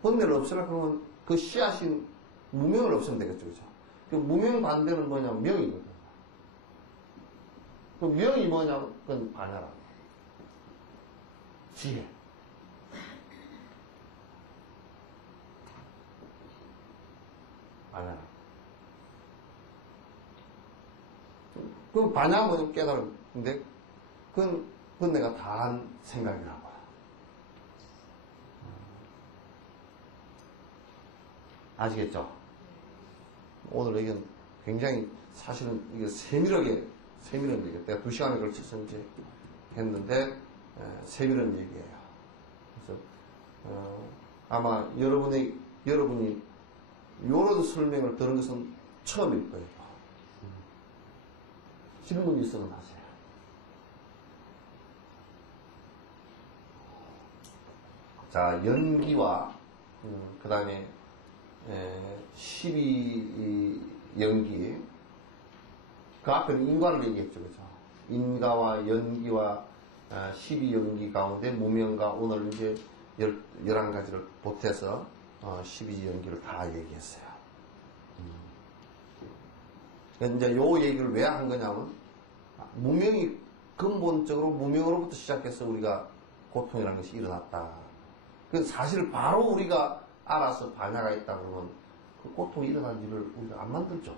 번뇌를 없애라 그러면 그 씨앗인 무명을 없애면 되겠죠, 그죠? 그 무명 반대는 뭐냐면 명이거든. 그 명이 뭐냐면 그건 반야라. 지혜. 반야라. 그 반야는 깨달음인데, 그건 내가 다 한 생각이라고. 아시겠죠? 오늘 이건 굉장히 사실은 이게 세밀하게 내가 2시간에 걸쳐서 이제 했는데, 세밀한 얘기예요. 그래서, 아마 여러분이 요런 설명을 들은 것은 처음일 거예요. 질문 있으면 하세요. 자, 연기와, 그 다음에, 12연기. 그 앞에는 인과를 얘기했죠. 그죠? 인과와 연기와 12연기 가운데 무명과 오늘 이제 11가지를 보태서 12연기를 다 얘기했어요. 이제 요 얘기를 왜 한 거냐면, 무명이 근본적으로 무명으로부터 시작해서 우리가 고통이라는 것이 일어났다. 그래서 사실 바로 우리가 알아서 반야가 있다 그러면 그 고통이 일어난 일을 우리가 안 만들죠.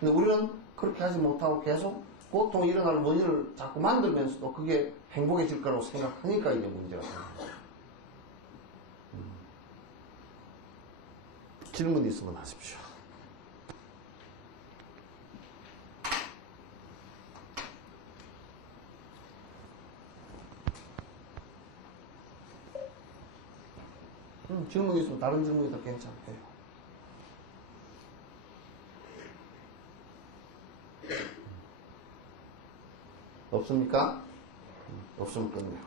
근데 우리는 그렇게 하지 못하고 계속 고통이 일어나는 원인을 자꾸 만들면서도 그게 행복해질 거라고 생각하니까 이게 문제가 되는 거예요. 질문 있으면 하십시오. 질문 있으면 다른 질문이 더 괜찮대요. 없습니까? 없으면 끝내요.